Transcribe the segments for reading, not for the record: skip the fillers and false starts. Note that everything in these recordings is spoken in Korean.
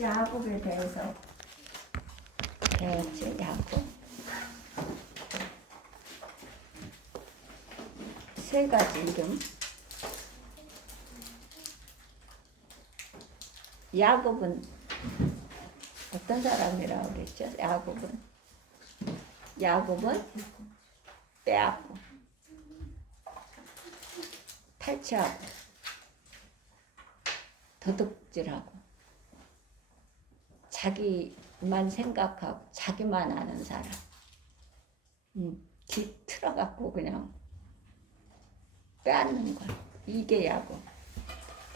야곱에 대해서 배웠죠. 야곱. 세 가지 이름. 야곱은 어떤 사람이라고 그랬죠? 야곱은 빼앗고 탈취하고 도둑질하고 자기만 생각하고 자기만 아는 사람. 뒤틀어갖고 그냥 빼앗는 거야. 이게 야곱.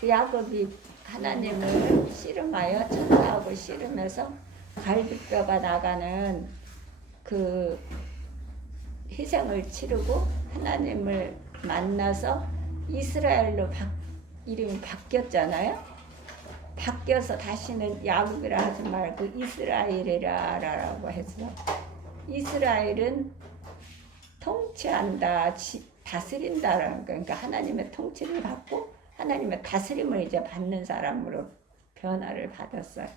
그 야곱이 하나님을 씨름하여 천사하고 씨름해서 갈비뼈가 나가는 그 희생을 치르고 하나님을 만나서 이스라엘로 이름이 바뀌었잖아요. 바뀌어서 다시는 야곱이라 하지 말고 이스라엘이라고 해서 이스라엘은 통치한다, 다스린다라는 거. 그러니까 하나님의 통치를 받고 하나님의 다스림을 이제 받는 사람으로 변화를 받았어요.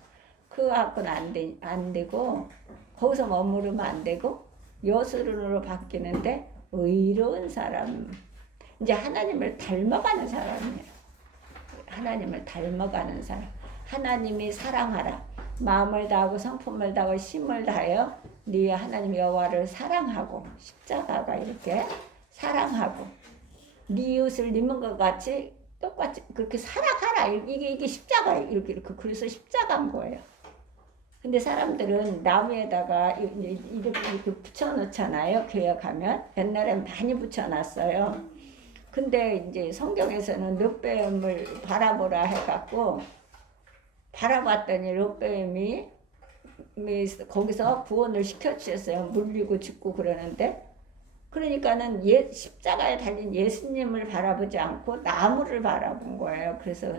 그하고는 안 되고 거기서 머무르면 안 되고 여수론으로 바뀌는데 의로운 사람, 이제 하나님을 닮아가는 사람이에요. 하나님을 닮아가는 사람. 하나님이 사랑하라. 마음을 다하고 성품을 다하고 힘을 다하여 네 하나님 여호와를 사랑하고, 십자가가 이렇게 사랑하고 네 이웃을 네 몸과 같이 똑같이 그렇게 사랑하라. 이게 십자가예요. 이렇게 그래서 십자가인 거예요. 근데 사람들은 나무에다가 이렇게 붙여놓잖아요. 교회 가면 옛날엔 많이 붙여놨어요. 근데 이제 성경에서는 롯뱀을 바라보라 해갖고 바라봤더니 롯뱀이 거기서 구원을 시켜주셨어요. 물리고 죽고 그러는데, 그러니까는 십자가에 달린 예수님을 바라보지 않고 나무를 바라본 거예요. 그래서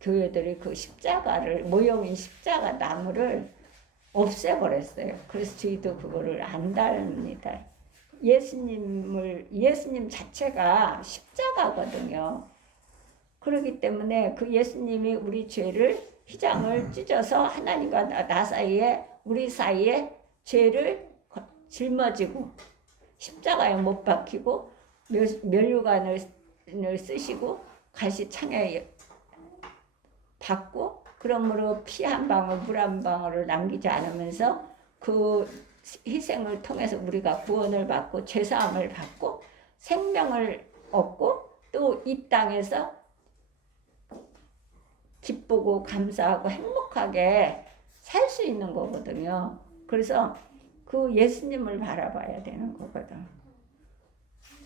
교회들이 그 십자가를, 모형인 십자가 나무를 없애버렸어요. 그래서 저희도 그거를 안 다릅니다. 예수님 자체가 십자가거든요. 그렇기 때문에 그 예수님이 우리 죄를, 휘장을 찢어서 하나님과 나 사이에, 우리 사이에 죄를 짊어지고 십자가에 못 박히고 면류관을 쓰시고 가시창에 받고, 그러므로 피 한 방울 물 한 방울을 남기지 않으면서 그 희생을 통해서 우리가 구원을 받고 죄사함을 받고 생명을 얻고 또 이 땅에서 기쁘고 감사하고 행복하게 살 수 있는 거거든요. 그래서 그 예수님을 바라봐야 되는 거거든.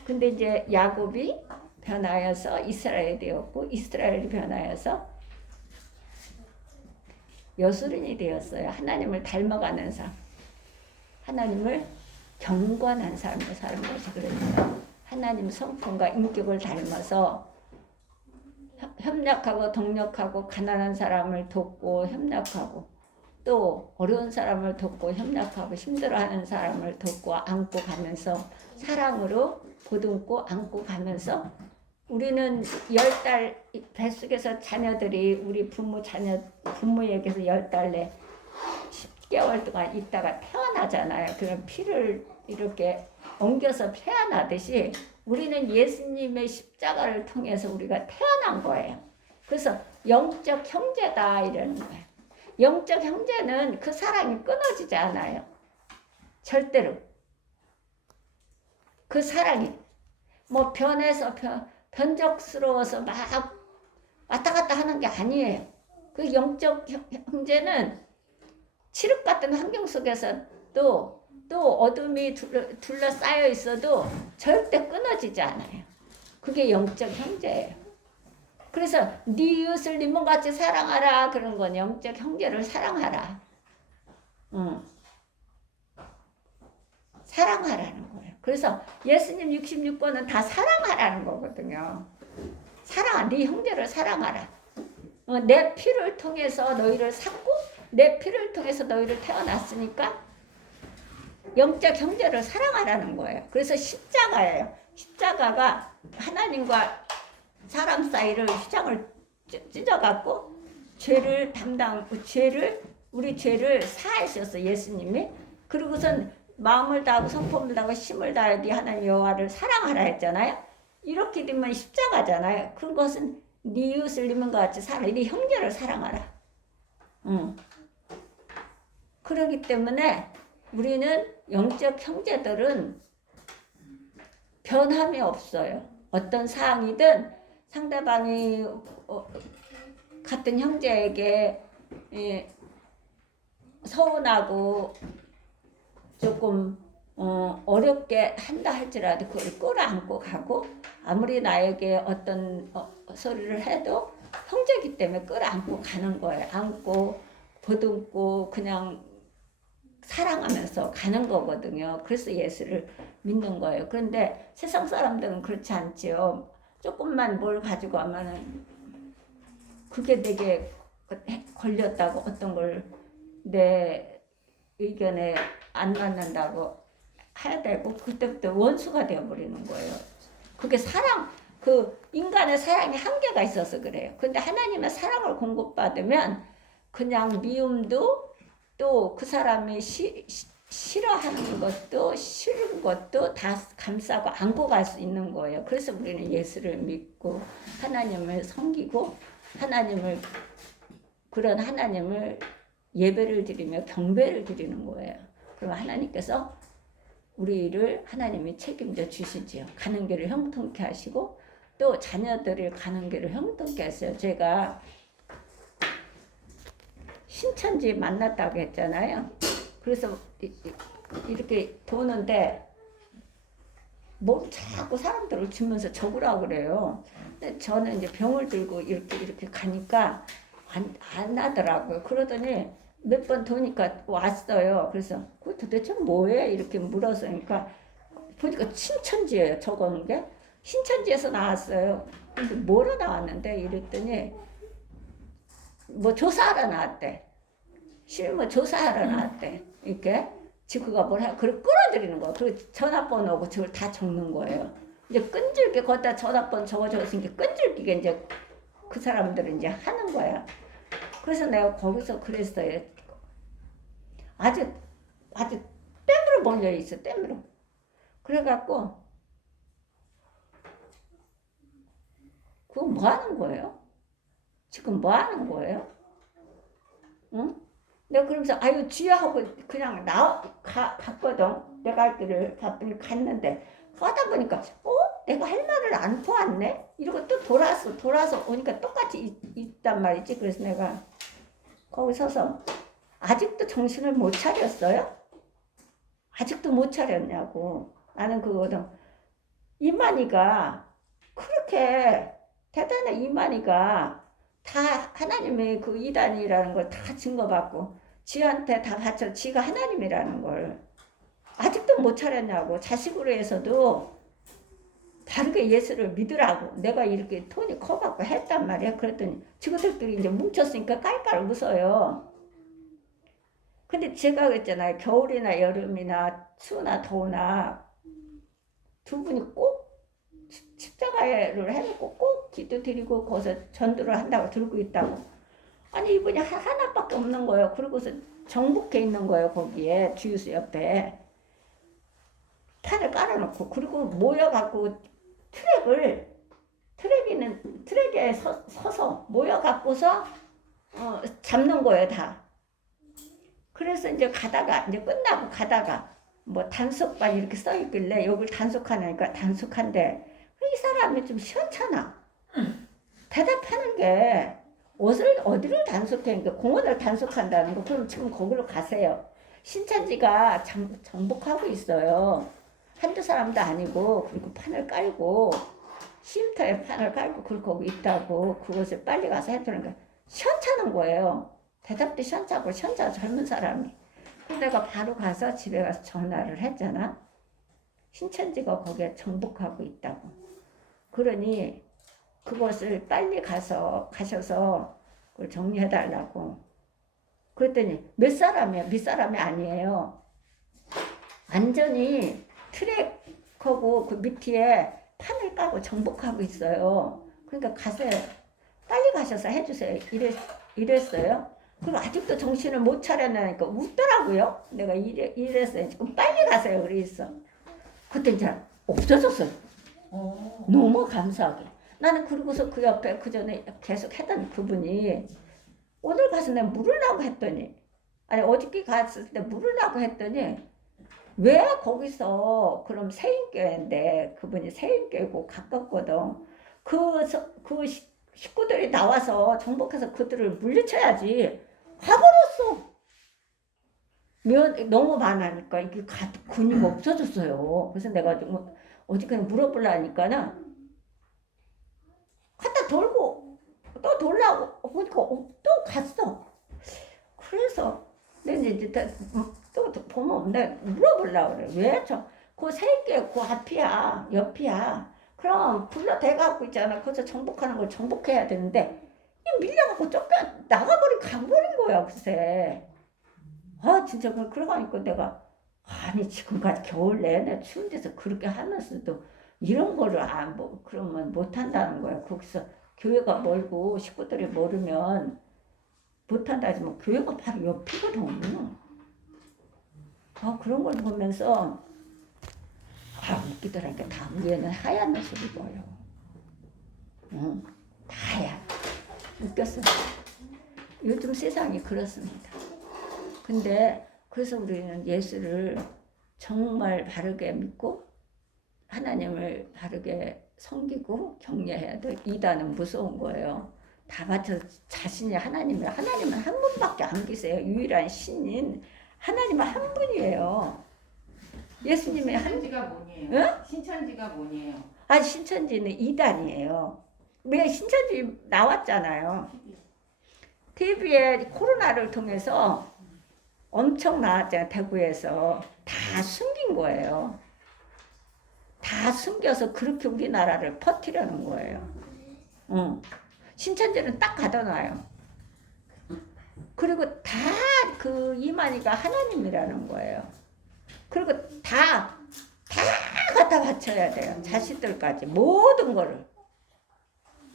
근데 이제 야곱이 변하여서 이스라엘이 되었고, 이스라엘이 변하여서 여수론이 되었어요. 하나님을 닮아가는 삶, 하나님을 경건한 삶을 사는 것이 그러니까 하나님 성품과 인격을 닮아서 협력하고 동력하고 가난한 사람을 돕고 협력하고 또 어려운 사람을 돕고 협력하고 힘들어하는 사람을 돕고 안고 가면서 사랑으로 보듬고 안고 가면서, 우리는 10달 뱃속에서 자녀들이 우리 부모에게서 10달 내 10개월 동안 있다가 태어나잖아요. 그럼 피를 이렇게 옮겨서 태어나듯이 우리는 예수님의 십자가를 통해서 우리가 태어난 거예요. 그래서 영적 형제다 이러는 거예요. 영적 형제는 그 사랑이 끊어지지 않아요. 절대로. 그 사랑이 뭐 변해서 변적스러워서 막 왔다 갔다 하는 게 아니에요. 그 영적 형제는 칠흑 같은 환경 속에서 또 어둠이 둘러싸여 있어도 절대 끊어지지 않아요. 그게 영적 형제예요. 그래서 네 이웃을 네 몸같이 사랑하라. 그런 건 영적 형제를 사랑하라. 사랑하라는 거예요. 그래서 예수님 66번은 다 사랑하라는 거거든요. 네 형제를 사랑하라. 내 피를 통해서 너희를 샀고 내 피를 통해서 너희를 태어났으니까 영적 형제를 사랑하라는 거예요. 그래서 십자가예요. 십자가가 하나님과 사람 사이를 휘장을 찢어갖고 우리 죄를 사하셨어, 예수님이. 그리고선 마음을 다하고 성품을 다하고 힘을 다하여 네 하나님 여호와를 사랑하라 했잖아요. 이렇게 되면 십자가잖아요. 그런 것은 네 이웃을 님과 같이 사랑하라. 네 형제를 사랑하라. 그렇기 때문에 우리는 영적 형제들은 변함이 없어요. 어떤 사항이든 상대방이 같은 형제에게 서운하고 조금 어렵게 한다 할지라도 그걸 끌어안고 가고, 아무리 나에게 어떤 소리를 해도 형제이기 때문에 끌어안고 가는 거예요. 안고 보듬고 그냥 사랑하면서 가는 거거든요. 그래서 예수를 믿는 거예요. 그런데 세상 사람들은 그렇지 않지요. 조금만 뭘 가지고 하면은 그게 내게 걸렸다고, 어떤 걸 내 의견에 안 맞는다고 해야 되고, 그때부터 원수가 되어버리는 거예요. 그게 인간의 사랑에 한계가 있어서 그래요. 근데 하나님의 사랑을 공급받으면 그냥 미움도, 또 그 사람이 싫어하는 것도 싫은 것도 다 감싸고 안고 갈 수 있는 거예요. 그래서 우리는 예수를 믿고 하나님을 섬기고 그런 하나님을 예배를 드리며 경배를 드리는 거예요. 그럼 하나님께서 우리를 하나님이 책임져 주시지요. 가는 길을 형통케 하시고 또 자녀들을 가는 길을 형통케 하세요. 제가 신천지 만났다고 했잖아요. 그래서 이렇게 도는데 뭐 자꾸 사람들을 주면서 적으라고 그래요. 근데 저는 이제 병을 들고 이렇게 가니까 안 하더라고요. 그러더니 몇 번 도니까 왔어요. 그래서 그 도대체 뭐해? 이렇게 물어서 그러니까 보니까 신천지예요. 적어놓은 게 신천지에서 나왔어요. 근데 뭐로 나왔는데 이랬더니 뭐 조사하러 나왔대. 실무 조사하러 나왔대. 이렇게 지구가 뭐라 그걸 끌어들이는 거야. 그리고 전화번호고 저걸 다 적는 거예요. 이제 끈질게 거기다 전화번호 적어줬으니까 끈질기게 이제 그 사람들은 이제 하는 거야. 그래서 내가 거기서 그랬어요. 아주 땜으로 몰려 있어. 땜으로. 그래갖고 그거 뭐 하는 거예요? 지금 뭐 하는 거예요? 응? 내가 그러면서 아유 쥐야 하고 그냥 갔거든. 내가 할 길을 바쁘니 갔는데 가다 보니까 내가 할 말을 안 보았네? 이러고 또 돌아서 오니까 똑같이 있단 말이지. 그래서 내가 거기 서서 아직도 정신을 못 차렸어요? 아직도 못 차렸냐고. 나는 그거든. 이만희가 그렇게 대단해. 이만희가 다 하나님의 그 이단이라는 걸 다 증거받고 지한테 다 바쳐 지가 하나님이라는 걸 아직도 못 차렸냐고. 자식으로 해서도 다르게 예수를 믿으라고 내가 이렇게 톤이 커갖고 했단 말이야. 그랬더니 지구들끼리 이제 뭉쳤으니까 깔깔 웃어요. 근데 제가 그랬잖아요. 겨울이나 여름이나 추우나 더우나 두 분이 꼭 십자가를 해놓고 꼭 기도 드리고 거기서 전도를 한다고 들고 있다고. 아니 이분이 하나밖에 없는 거예요. 그리고서 정복해 있는 거예요. 거기에 주유소 옆에 판을 깔아놓고, 그리고 모여갖고 트랙에 서서 모여갖고서 잡는 거예요. 다. 그래서 이제 가다가 이제 끝나고 가다가 뭐 단속반 이렇게 써있길래 여길 단속하니까 단속한데 이 사람이 좀 시원찮아. 대답하는 게 어디를 단속해? 그러니까 공원을 단속한다는 거. 그럼 지금 거기로 가세요. 신천지가 정복하고 있어요. 한두 사람도 아니고. 그리고 판을 깔고 쉼터에 판을 깔고 그러고 있다고. 그곳에 빨리 가서 해주는 시원찮은 거예요. 대답도 시원찮고 시원찮아 젊은 사람이. 그래서 내가 바로 가서 집에 가서 전화를 했잖아. 신천지가 거기에 정복하고 있다고. 그러니 그것을 빨리 가셔서 그걸 정리해달라고. 그랬더니 몇 사람이 아니에요. 완전히 트랙하고 그 밑에 판을 까고 정복하고 있어요. 그러니까 가세요. 빨리 가셔서 해주세요. 이랬어요. 그리고 아직도 정신을 못 차려내니까 웃더라고요. 내가 이랬어요. 지금 빨리 가세요. 그랬어. 그때 이제 없어졌어요. 너무 감사하게. 나는 그러고서 그 옆에 그 전에 계속 했던 그분이 오늘 가서 내가 물으려고 했더니, 아니 어저께 갔을 때 물으려고 했더니, 왜 거기서 그럼 세인교회인데 그분이 세인교회고 가깝거든. 그 식구들이 나와서 정복해서 그들을 물리쳐야지. 가버렸어. 너무 많으니까 이게 근육 없어졌어요. 그래서 내가 어저께 물어보려니까는 갖다 돌고 또 돌라고 보니까 또 갔어. 그래서 내가 이제 또 보면 내가 물어보려고 그래. 왜 그 세계 그 앞이야 옆이야. 그럼 불러대갖고 있잖아. 거기서 정복하는 걸 정복해야 되는데 이 밀려갖고 가버린 거야 글쎄. 아 진짜 그러니까 내가 아니 지금까지 겨울 내내 추운 데서 그렇게 하면서도 이런 거를 뭐 그러면 못한다는 거야. 거기서 교회가 멀고 식구들이 모르면 못한다 하지만 교회가 바로 옆이거든. 그런 걸 보면서 웃기더라니까. 다 위에는 하얀 옷을 입어요. 다 하얀. 웃겼어요. 요즘 세상이 그렇습니다. 근데 그래서 우리는 예수를 정말 바르게 믿고 하나님을 바르게 섬기고 경외해야 돼. 이단은 무서운 거예요. 다 바쳐 자신이 하나님은 한 분밖에 안 계세요. 유일한 신인 하나님은 한 분이에요. 예수님의 신천지가 뭐니에요? 응? 신천지가 뭐니에요? 신천지는 이단이에요. 왜 신천지 나왔잖아요. TV에 코로나를 통해서 엄청 나왔잖아요. 대구에서 다 숨긴 거예요. 다 숨겨서 그렇게 우리나라를 퍼뜨리는 거예요. 신천지는 딱 가둬놔요. 그리고 다 그 이만희가 하나님이라는 거예요. 그리고 다 갖다 바쳐야 돼요. 자식들까지 모든 거를.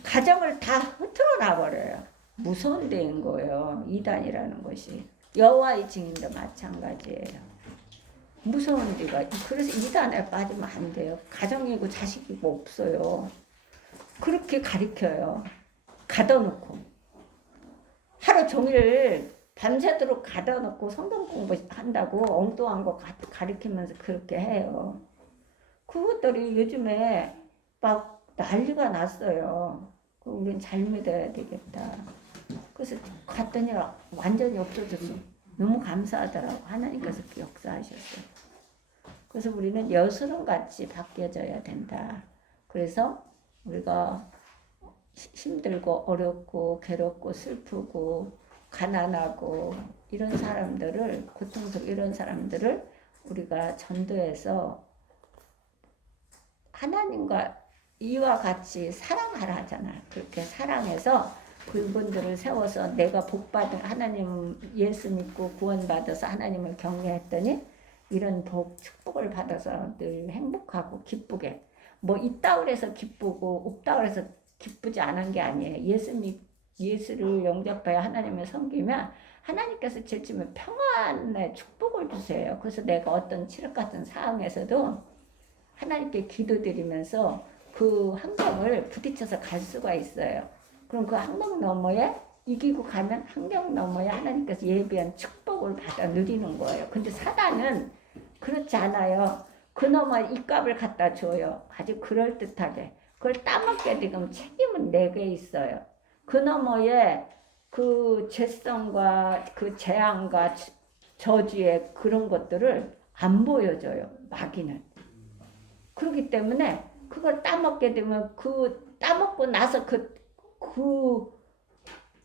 가정을 다 흐트러 놔버려요. 무서운 데인 거예요. 이단이라는 것이. 여호와의 증인도 마찬가지예요. 무서운 데가. 그래서 이단에 빠지면 안 돼요. 가정이고 자식이고 없어요. 그렇게 가르쳐요. 가둬놓고. 하루 종일 밤새도록 가둬놓고 성경 공부한다고 엉뚱한 거 가르치면서 그렇게 해요. 그것들이 요즘에 막 난리가 났어요. 우린 잘 믿어야 되겠다. 그래서 갔더니 완전히 없어졌어. 너무 감사하더라고. 하나님께서 역사하셨어요. 그래서 우리는 여수론같이 바뀌어져야 된다. 그래서 우리가 힘들고 어렵고 괴롭고 슬프고 가난하고 이런 사람들을 고통스럽고 이런 사람들을 우리가 전도해서 하나님과 이와 같이 사랑하라 하잖아요. 그렇게 사랑해서 그분들을 세워서 내가 복받은 하나님 예수 믿고 구원받아서 하나님을 경외했더니 이런 축복을 받아서 늘 행복하고 기쁘게 뭐 있다 그래서 기쁘고 없다 그래서 기쁘지 않은 게 아니에요. 예수를 영접해야 하나님을 섬기면 하나님께서 제치면 평안의 축복을 주세요. 그래서 내가 어떤 칠흑 같은 상황에서도 하나님께 기도드리면서 그 환경을 부딪혀서 갈 수가 있어요. 그럼 그 환경 너머에 이기고 가면 환경 너머에 하나님께서 예비한 축복을 받아 누리는 거예요. 근데 사단은 그렇지 않아요. 그 너머에 이 값을 갖다 줘요. 아주 그럴듯하게. 그걸 따먹게 되면 책임은 내게 있어요. 그 너머에 그 죄성과 그 재앙과 저주의 그런 것들을 안 보여줘요. 마귀는. 그렇기 때문에 그걸 따먹게 되면 따먹고 나서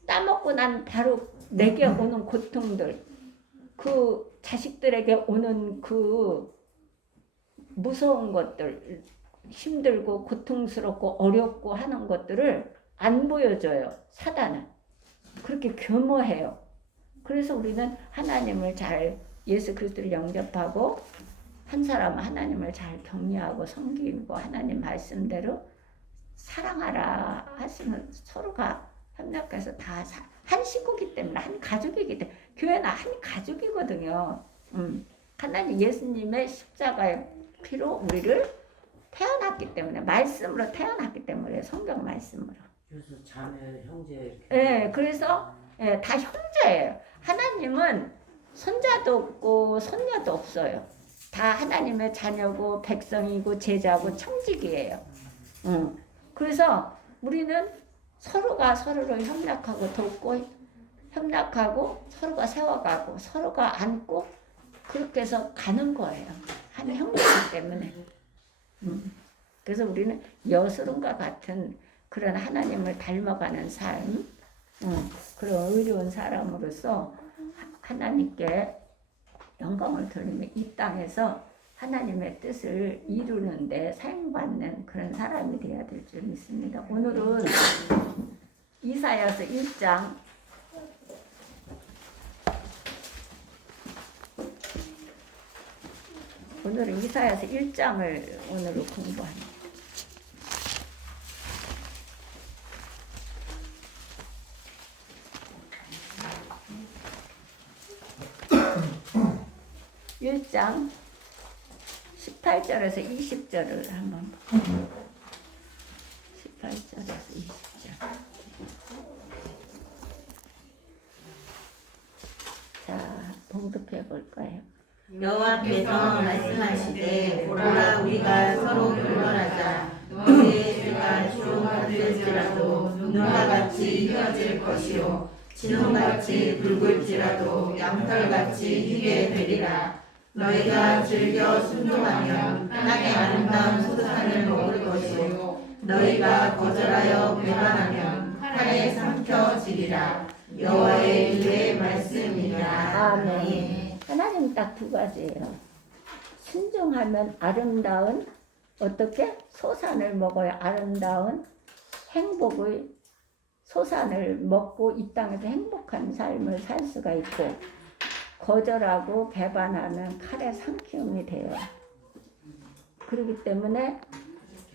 따먹고 난 바로 내게 오는 고통들, 그 자식들에게 오는 그 무서운 것들, 힘들고 고통스럽고 어렵고 하는 것들을 안 보여줘요. 사단은. 그렇게 겸허해요. 그래서 우리는 하나님을 잘 예수 그리스도를 영접하고 한 사람은 하나님을 잘 경외하고 섬기고 하나님 말씀대로 사랑하라 하시면 서로가 협력해서 다 한 식구기 때문에 한 가족이기 때문에 교회는 한 가족이거든요. 하나님 예수님의 십자가의 피로 우리를 태어났기 때문에 말씀으로 태어났기 때문에 성경 말씀으로. 그래서 자매, 형제. 예, 그래서 예, 다 형제예요. 하나님은 손자도 없고 손녀도 없어요. 다 하나님의 자녀고 백성이고 제자고 청직이에요. 그래서 우리는 서로가 서로를 협력하고 돕고 협력하고 서로가 세워가고 서로가 안고 그렇게 해서 가는 거예요. 한 형제이기 때문에. 그래서 우리는 여수름과 같은 그런 하나님을 닮아가는 삶, 그런 의로운 사람으로서 하나님께 영광을 돌리며 이 땅에서 하나님의 뜻을 이루는데 사용받는 그런 사람이 되어야 될 줄 믿습니다. 오늘은 이사야서 1장 오늘은 이사야서 1장을 오늘로 공부합니다. 일장 18절에서 20절을 한번 볼게요. 18절에서 20절. 자, 봉독해 볼까요? 여호와께서 말씀하시되 보라 우리가 서로 변론하자 너희의 죄가 좀 같을지라도 눈과 같이 휘어질 것이요 진홍같이 붉을지라도 양털같이 희게 되리라. 너희가 즐겨 순종하면 땅의 아름다운 소산을 먹을 것이요 너희가 거절하여 배반하면 칼에 삼켜지리라. 여호와의 일의 말씀이니라. 아멘. 하나님 딱 두 가지예요. 순종하면 아름다운 어떻게 소산을 먹어야 아름다운 행복의 소산을 먹고 이 땅에서 행복한 삶을 살 수가 있고 거절하고 배반하는 칼에 삼키움이 돼요. 그렇기 때문에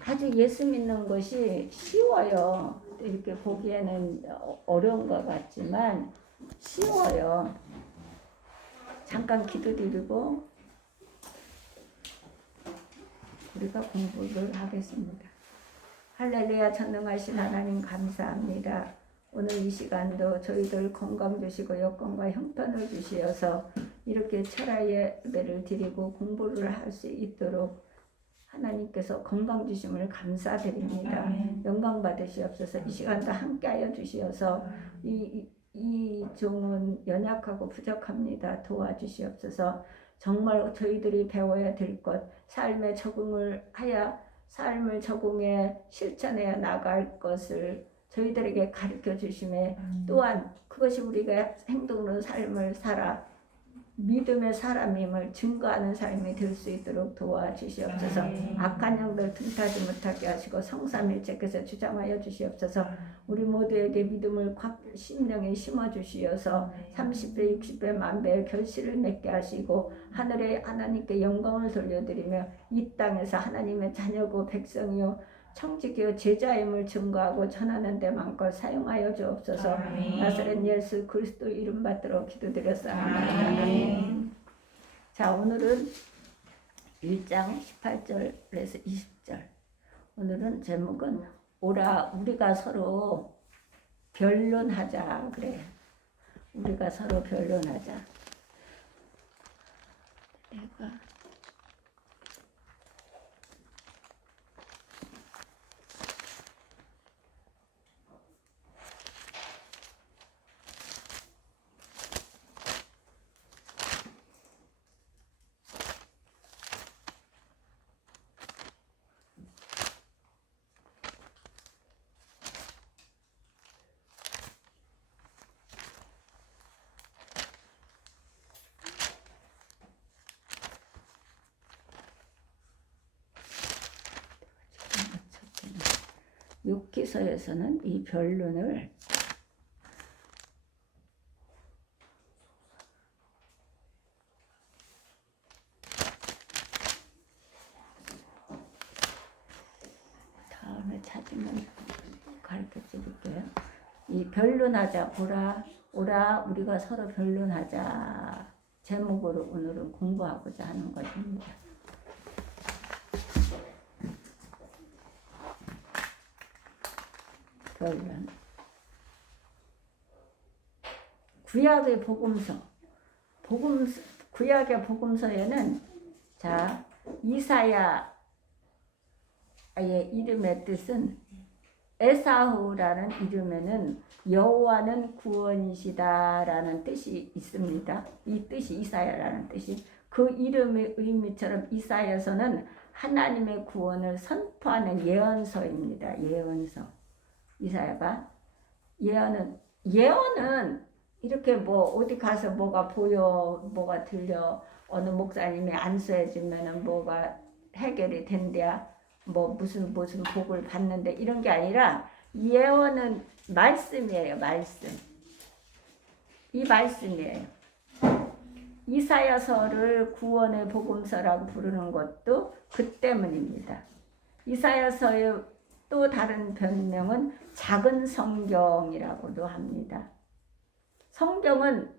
아주 예수 믿는 것이 쉬워요. 이렇게 보기에는 어려운 것 같지만 쉬워요. 잠깐 기도드리고 우리가 공부를 하겠습니다. 할렐루야. 전능하신 하나님 감사합니다. 오늘 이 시간도 저희들 건강 주시고 여건과 형편을 주시어서 이렇게 철야 예배를 드리고 공부를 할 수 있도록 하나님께서 건강 주심을 감사드립니다. 영광 받으시옵소서. 이 시간도 함께하여 주시어서 이 종은 연약하고 부족합니다. 도와주시옵소서. 정말 저희들이 배워야 될 것, 삶에 적응을 하여 삶을 적응해 실천해 나갈 것을 저희들에게 가르쳐 주심에 또한 그것이 우리가 행동으로 삶을 살아 믿음의 사람임을 증거하는 삶이 될 수 있도록 도와주시옵소서. 악한 영들 틈타지 못하게 하시고 성삼일체께서 주장하여 주시옵소서. 우리 모두에게 믿음을 심령에 심어주시어서 30배 60배 만배의 결실을 맺게 하시고 하늘의 하나님께 영광을 돌려드리며 이 땅에서 하나님의 자녀고 백성이요 청지기요 제자임을 증거하고 전하는 데 마음껏 사용하여 주옵소서. 나사렛 예수 그리스도 이름 받들어 기도드렸사옵나이다. 아멘. 자, 오늘은 1장 18절에서 20절. 오늘은 제목은 오라 우리가 서로 변론하자 그래. 우리가 서로 변론하자. 내가 욥기서에서는 이 변론을 다음에 찾으면 가르쳐 드릴게요. 이 이 변론하자 보라 오라 우리가 서로 변론하자 제목으로 오늘은 공부하고자 하는 것입니다. 변론. 구약의 복음서. 구약의 복음서에는 자 이사야의 이름의 뜻은 에사후라는 이름에는 여호와는 구원이시다라는 뜻이 있습니다. 이 뜻이 이사야라는 뜻이 그 이름의 의미처럼 이사야서는 하나님의 구원을 선포하는 예언서입니다. 예언서. 이사야가 예언은 이렇게 뭐 어디 가서 뭐가 보여 뭐가 들려 어느 목사님이 안수해주면은 뭐가 해결이 된대야 뭐 무슨 복을 받는데 이런 게 아니라 예언은 말씀이에요. 말씀. 이 말씀이에요. 이사야서를 구원의 복음서라고 부르는 것도 그 때문입니다. 이사야서의 또 다른 별명은 작은 성경이라고도 합니다. 성경은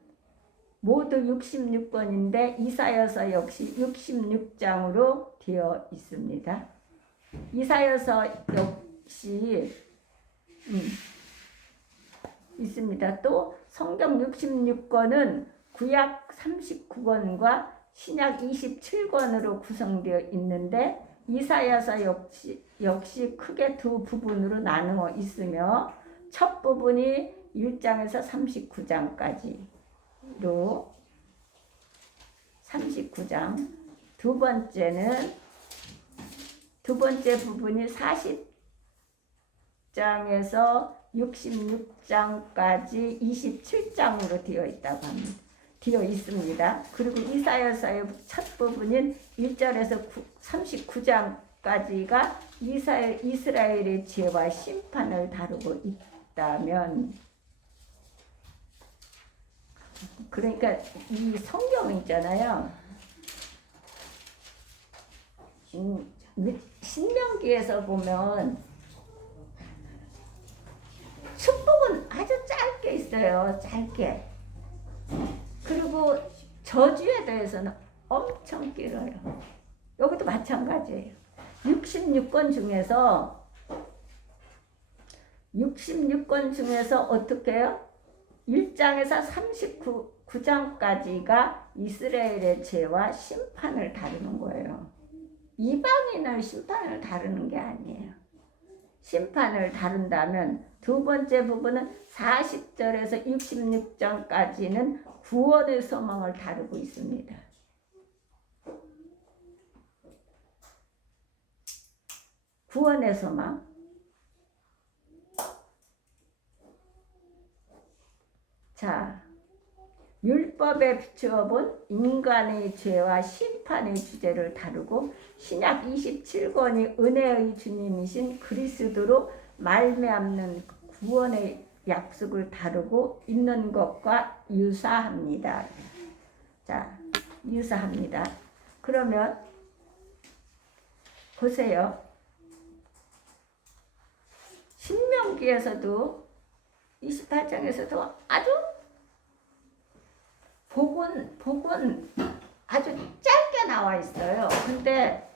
모두 66권인데 이사야서 역시 66장으로 되어 있습니다. 이사야서 역시 있습니다. 또 성경 66권은 구약 39권과 신약 27권으로 구성되어 있는데 이사야서 역시 크게 두 부분으로 나누어 있으며 첫 부분이 1장에서 39장까지로 39장 두 번째 부분이 40장에서 66장까지 27장으로 되어 있습니다. 그리고 이사야서의 첫 부분인 1절에서 39장까지가 이스라엘의 죄와 심판을 다루고 있다면 그러니까 이 성경 있잖아요. 신명기에서 보면 축복은 아주 짧게 있어요. 짧게. 그리고 저주에 대해서는 엄청 길어요. 여기도 마찬가지예요. 66권 중에서 어떻게 해요? 1장에서 39장까지가 이스라엘의 죄와 심판을 다루는 거예요. 이방인의 심판을 다루는 게 아니에요. 심판을 다룬다면 두 번째 부분은 40절에서 66장까지는 구원의 소망을 다루고 있습니다. 구원의 소망. 자, 율법에 비추어 본 인간의 죄와 심판의 주제를 다루고 신약 27권이 은혜의 주님이신 그리스도로 말미암는 구원의 약속을 다루고 있는 것과 유사합니다. 자, 유사합니다. 그러면 보세요. 신명기에서도 28장에서도 아주 복은 아주 짧게 나와 있어요. 근데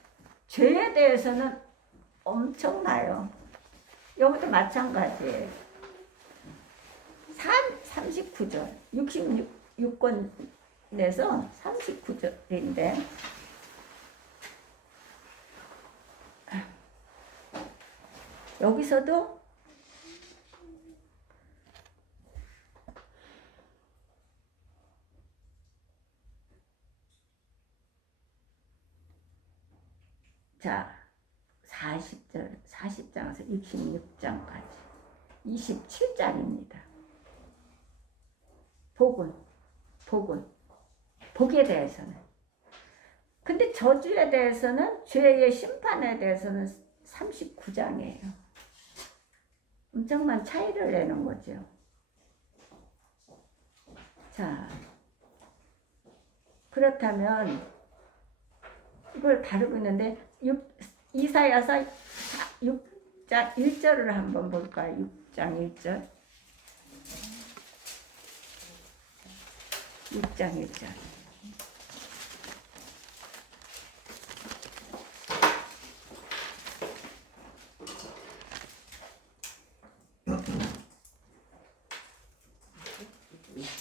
죄에 대해서는 엄청나요. 여기도 마찬가지예요. 39절 66권에서 39절인데 여기서도 자 40장에서 66장까지 27장입니다. 복에 대해서는. 근데 저주에 대해서는 죄의 심판에 대해서는 39장이에요. 엄청난 차이를 내는 거죠. 자, 그렇다면 이걸 다루고 있는데 이사야서 6장 1절을 한번 볼까요? 6장 1절. 6장 1절.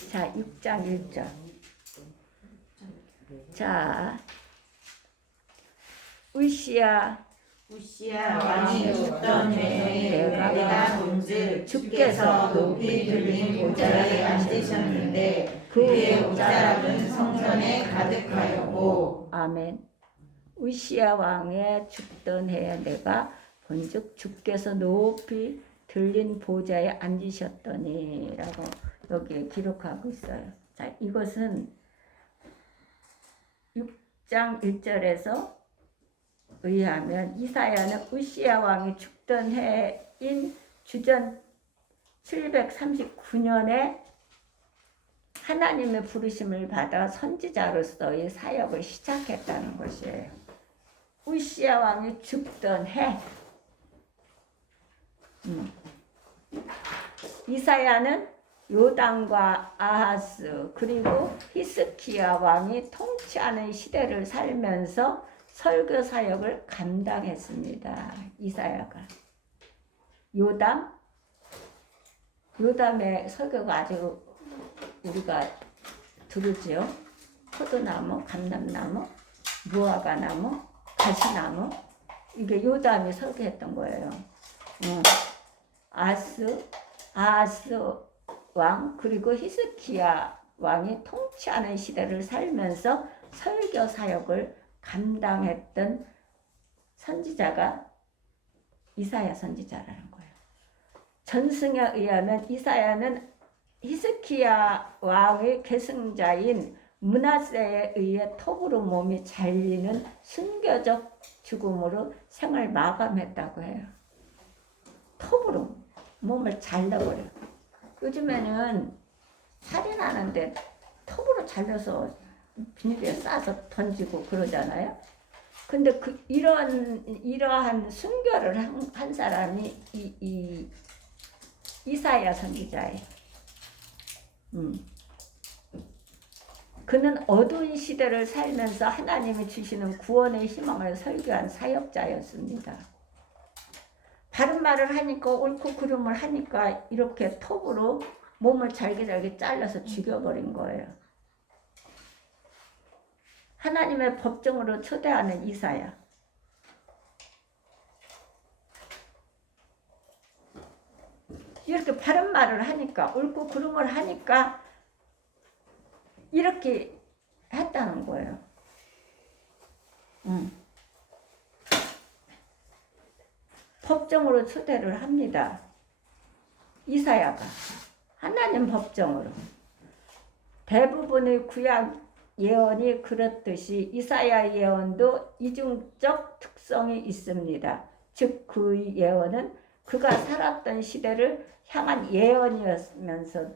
자, 6장 1절. 자, 우시야 왕이 죽던 해에 내가 본즉 주께서 높이 들린 보좌에 앉으셨는데 그의 옷자락은 성전에 가득하였고. 아멘. 우시야 왕의 죽던 해에 내가 본즉 주께서 높이 들린 보좌에 앉으셨더니라고 여기에 기록하고 있어요. 자, 이것은 6장 1절에서 의하면 이사야는 우시야 왕이 죽던 해인 주전 739년에 하나님의 부르심을 받아 선지자로서의 사역을 시작했다는 것이에요. 우시야 왕이 죽던 해. 이사야는 요담과 아하스 그리고 히스키야 왕이 통치하는 시대를 살면서 설교 사역을 감당했습니다. 이사야가. 요담의 설교가 아주 우리가 들으죠. 포도나무, 감람나무, 무화과나무, 가시나무. 이게 요담이 설교했던 거예요. 아하스 왕 그리고 히스키야 왕이 통치하는 시대를 살면서 설교 사역을 감당했던 선지자가 이사야 선지자라는 거예요. 전승에 의하면 이사야는 히스키야 왕의 계승자인 므낫세에 의해 톱으로 몸이 잘리는 순교적 죽음으로 생을 마감했다고 해요. 톱으로 몸을 잘라버려요. 요즘에는 살인하는데 톱으로 잘라서 비닐에 싸서 던지고 그러잖아요. 근데 이러한 순교를 한 사람이 이사야 선지자예요. 그는 어두운 시대를 살면서 하나님이 주시는 구원의 희망을 설교한 사역자였습니다. 바른 말을 하니까 옳고 그름을 하니까 이렇게 톱으로 몸을 잘게 잘라서 죽여버린 거예요. 하나님의 법정으로 초대하는 이사야. 이렇게 바른 말을 하니까 옳고 그름을 하니까 이렇게 했다는 거예요. 법정으로 초대를 합니다. 이사야가 하나님 법정으로. 대부분의 구약 예언이 그렇듯이 이사야 예언도 이중적 특성이 있습니다. 즉 그의 예언은 그가 살았던 시대를 향한 예언이었으면서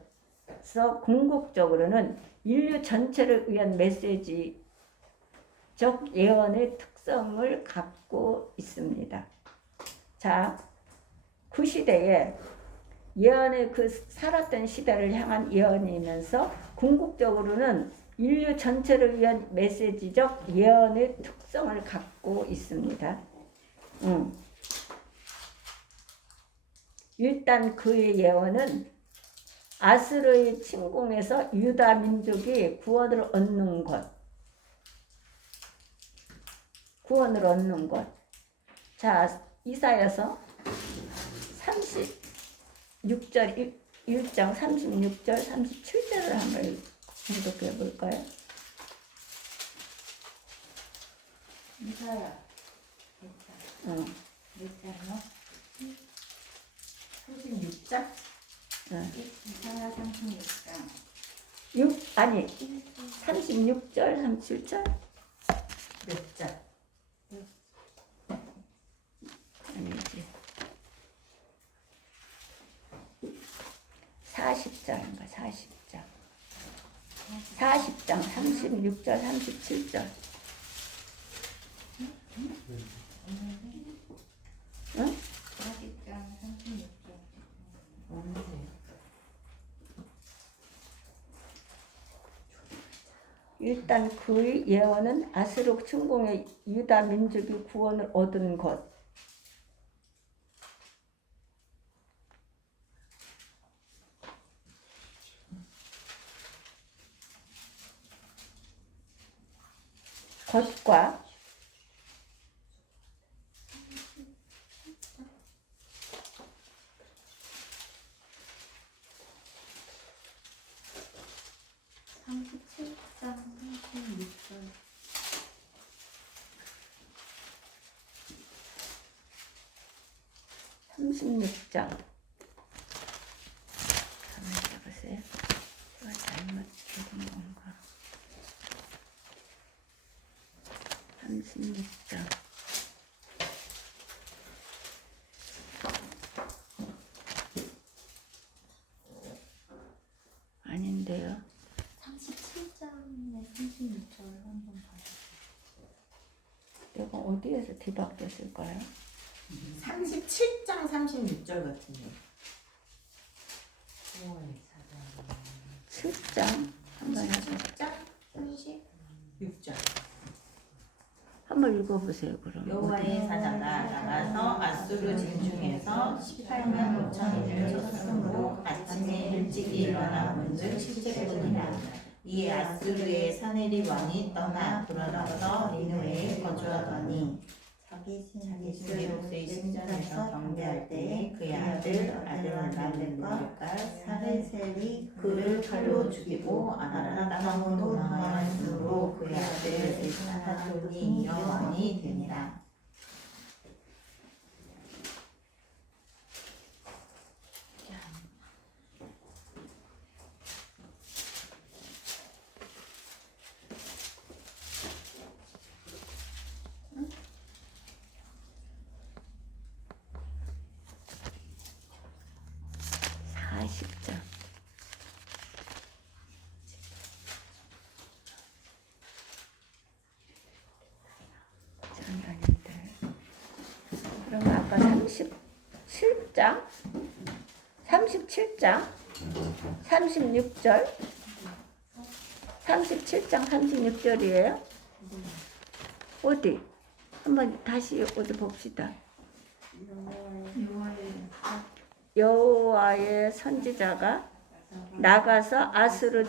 궁극적으로는 인류 전체를 위한 메시지적 예언의 특성을 갖고 있습니다. 자, 그 시대에 예언의 그 살았던 시대를 향한 예언이면서 궁극적으로는 인류 전체를 위한 메시지적 예언의 특성을 갖고 있습니다. 일단 그의 예언은 아수르의 침공에서 유다 민족이 구원을 얻는 것. 자, 이사야서 36절 1장 36절 37절을 한번 공독해 볼까요? 이사야 몇 장이요? 36장? 이사야 36장 36절 37절 몇 장? 아니지 40장인가 40장 36절 37절 응? 40장 36장 일단 그의 예언은 아수르 침공의 유다 민족이 구원을 얻은 것. 것과 삼십칠장 36절. 36장. 가만히 있어보세요. 제가 잘못 읽은 건가? 36장. 아닌데요. 37장의 36절 한번 봐요. 내가 어디에서 뒤바뀌었을까요? 37장 36절 같은데. 7장 한번 해서 37장 36절. 한번 읽어보세요. 그럼 여호와의 사자가 나가서 아수르 진중에서 18만 5천인을 쳤으므로 아침에 일찍이 일어나 본즉 시체뿐이라. 이에 아수르의 사네립 왕이 떠나 돌아가서 니느웨에 거주하더니 자기 족속의 신전에서 경배할 때에 그의 아들 사레셀이 그를 칼로 죽이고 아라라 땅으로 도망하였으므로 그의 아들 사돈이 왕이 되니라. 장 아닌데. 그럼 아까 37장 37장 36절 37장 36절이에요. 어디? 한번 다시 어디 봅시다. 여호와의 선지자가 나가서 아수르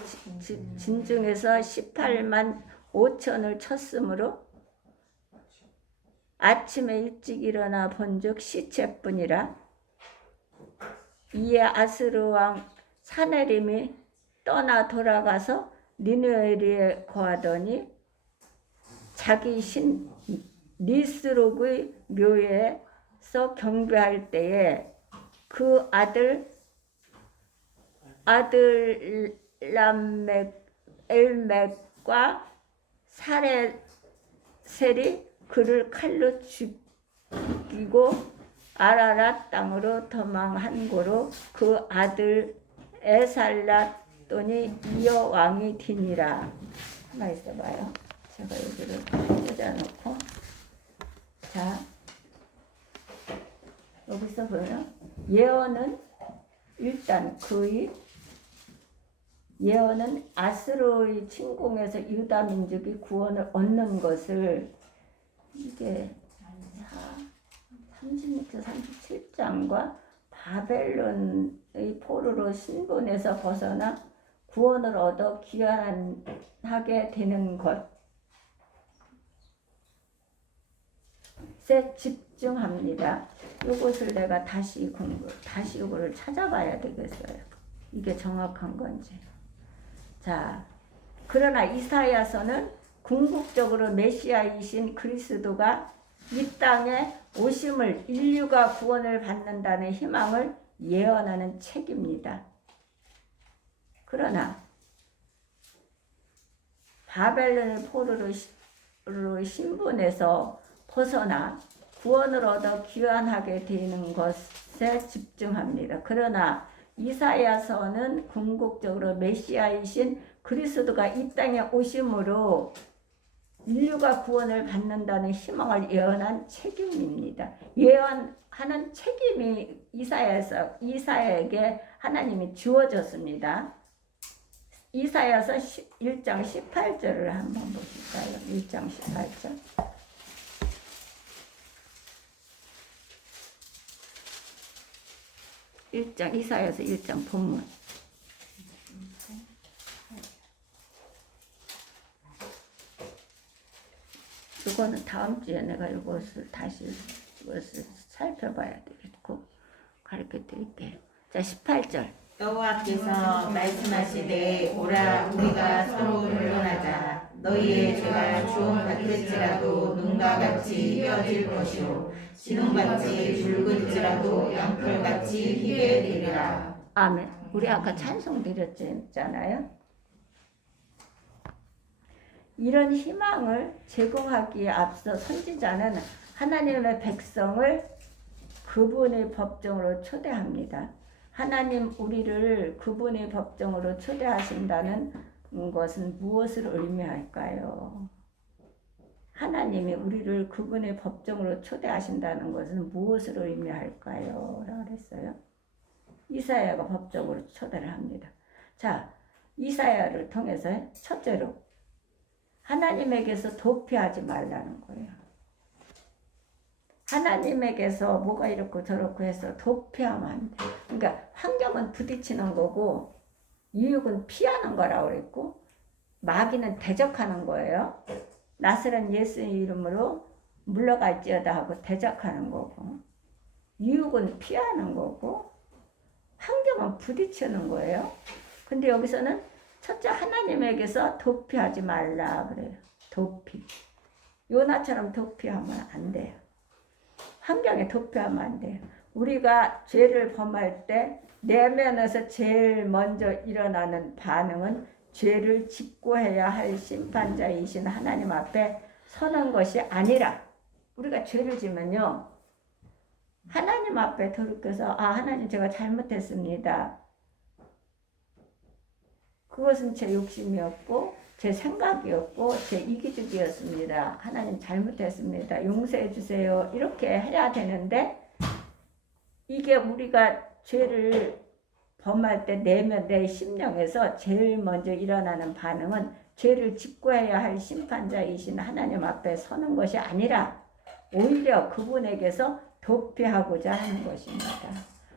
진중에서 18만 5천을 쳤으므로 아침에 일찍 일어나 본즉 시체뿐이라. 이에 아수르 왕 사네림이 떠나 돌아가서 니느웨에 거하더니 자기 신 니스록의 묘에서 경배할 때에 그 아들 엘멕과 사레셀이 그를 칼로 죽이고 아라랏 땅으로 도망한 고로 그 아들 에살랏돈이 이어 왕이 되니라. 하나 있어봐요. 제가 여기를 꽂아놓고, 자 여기서 보여. 예언은 일단 그의 예언은 아수르의 침공에서 유다 민족이 구원을 얻는 것을, 이게 36절 37장과 바벨론의 포로로 신분에서 벗어나 구원을 얻어 귀환하게 되는 것에 집중합니다. 이것을 내가 다시 이거를 찾아봐야 되겠어요. 이게 정확한 건지. 자, 그러나 이사야서는 궁극적으로 메시아이신 그리스도가 이 땅에 오심을, 인류가 구원을 받는다는 희망을 예언하는 책입니다. 그러나 바벨론의 포로로 신분에서 벗어나 구원을 얻어 귀환하게 되는 것에 집중합니다. 그러나 이사야서는 궁극적으로 메시아이신 그리스도가 이 땅에 오심으로 인류가 구원을 받는다는 희망을 예언한 책임입니다. 예언하는 책임이 이사야에게 하나님이 주어졌습니다. 이사야서 1장 18절을 한번 보실까요? 1장 18절. 이사야서 1장 본문. 이거는 다음 주에 내가 이것을 다시 이것을 살펴봐야 되겠고 가르쳐 드릴게요. 자, 18절. 여호와께서 말씀하시되 오라 우리가 서로 변론하자. 너희의 죄가 주홍같을지라도 눈과 같이 휘어질 것이요 진홍같이 붉을지라도 양털같이 희게 되리라. 아멘. 우리 아까 찬송 드렸잖아요. 이런 희망을 제공하기에 앞서 선지자는 하나님의 백성을 그분의 법정으로 초대합니다. 하나님 우리를 그분의 법정으로 초대하신다는 것은 무엇을 의미할까요? 하나님이 우리를 그분의 법정으로 초대하신다는 것은 무엇을 의미할까요? 라고 그랬어요. 이사야가 법정으로 초대를 합니다. 자, 이사야를 통해서 첫째로 하나님에게서 도피하지 말라는 거예요. 하나님에게서 뭐가 이렇고 저렇고 해서 도피하면 안 돼. 그러니까 환경은 부딪히는 거고 유혹은 피하는 거라고 그랬고 마귀는 대적하는 거예요. 나스란 예수의 이름으로 물러갈지어다 하고 대적하는 거고 유혹은 피하는 거고 환경은 부딪히는 거예요. 근데 여기서는 첫째 하나님에게서 도피하지 말라 그래요. 도피. 요나처럼 도피하면 안 돼요. 환경에 도피하면 안 돼요. 우리가 죄를 범할 때 내면에서 제일 먼저 일어나는 반응은 죄를 짓고 해야 할 심판자이신 하나님 앞에 서는 것이 아니라 우리가 죄를 지면요. 하나님 앞에 돌이켜서 하나님 제가 잘못했습니다. 그것은 제 욕심이었고 제 생각이었고 제 이기적이었습니다. 하나님 잘못했습니다. 용서해 주세요. 이렇게 해야 되는데 이게 우리가 죄를 범할 때 내면 내 심령에서 제일 먼저 일어나는 반응은 죄를 짓고 해야 할 심판자이신 하나님 앞에 서는 것이 아니라 오히려 그분에게서 도피하고자 하는 것입니다.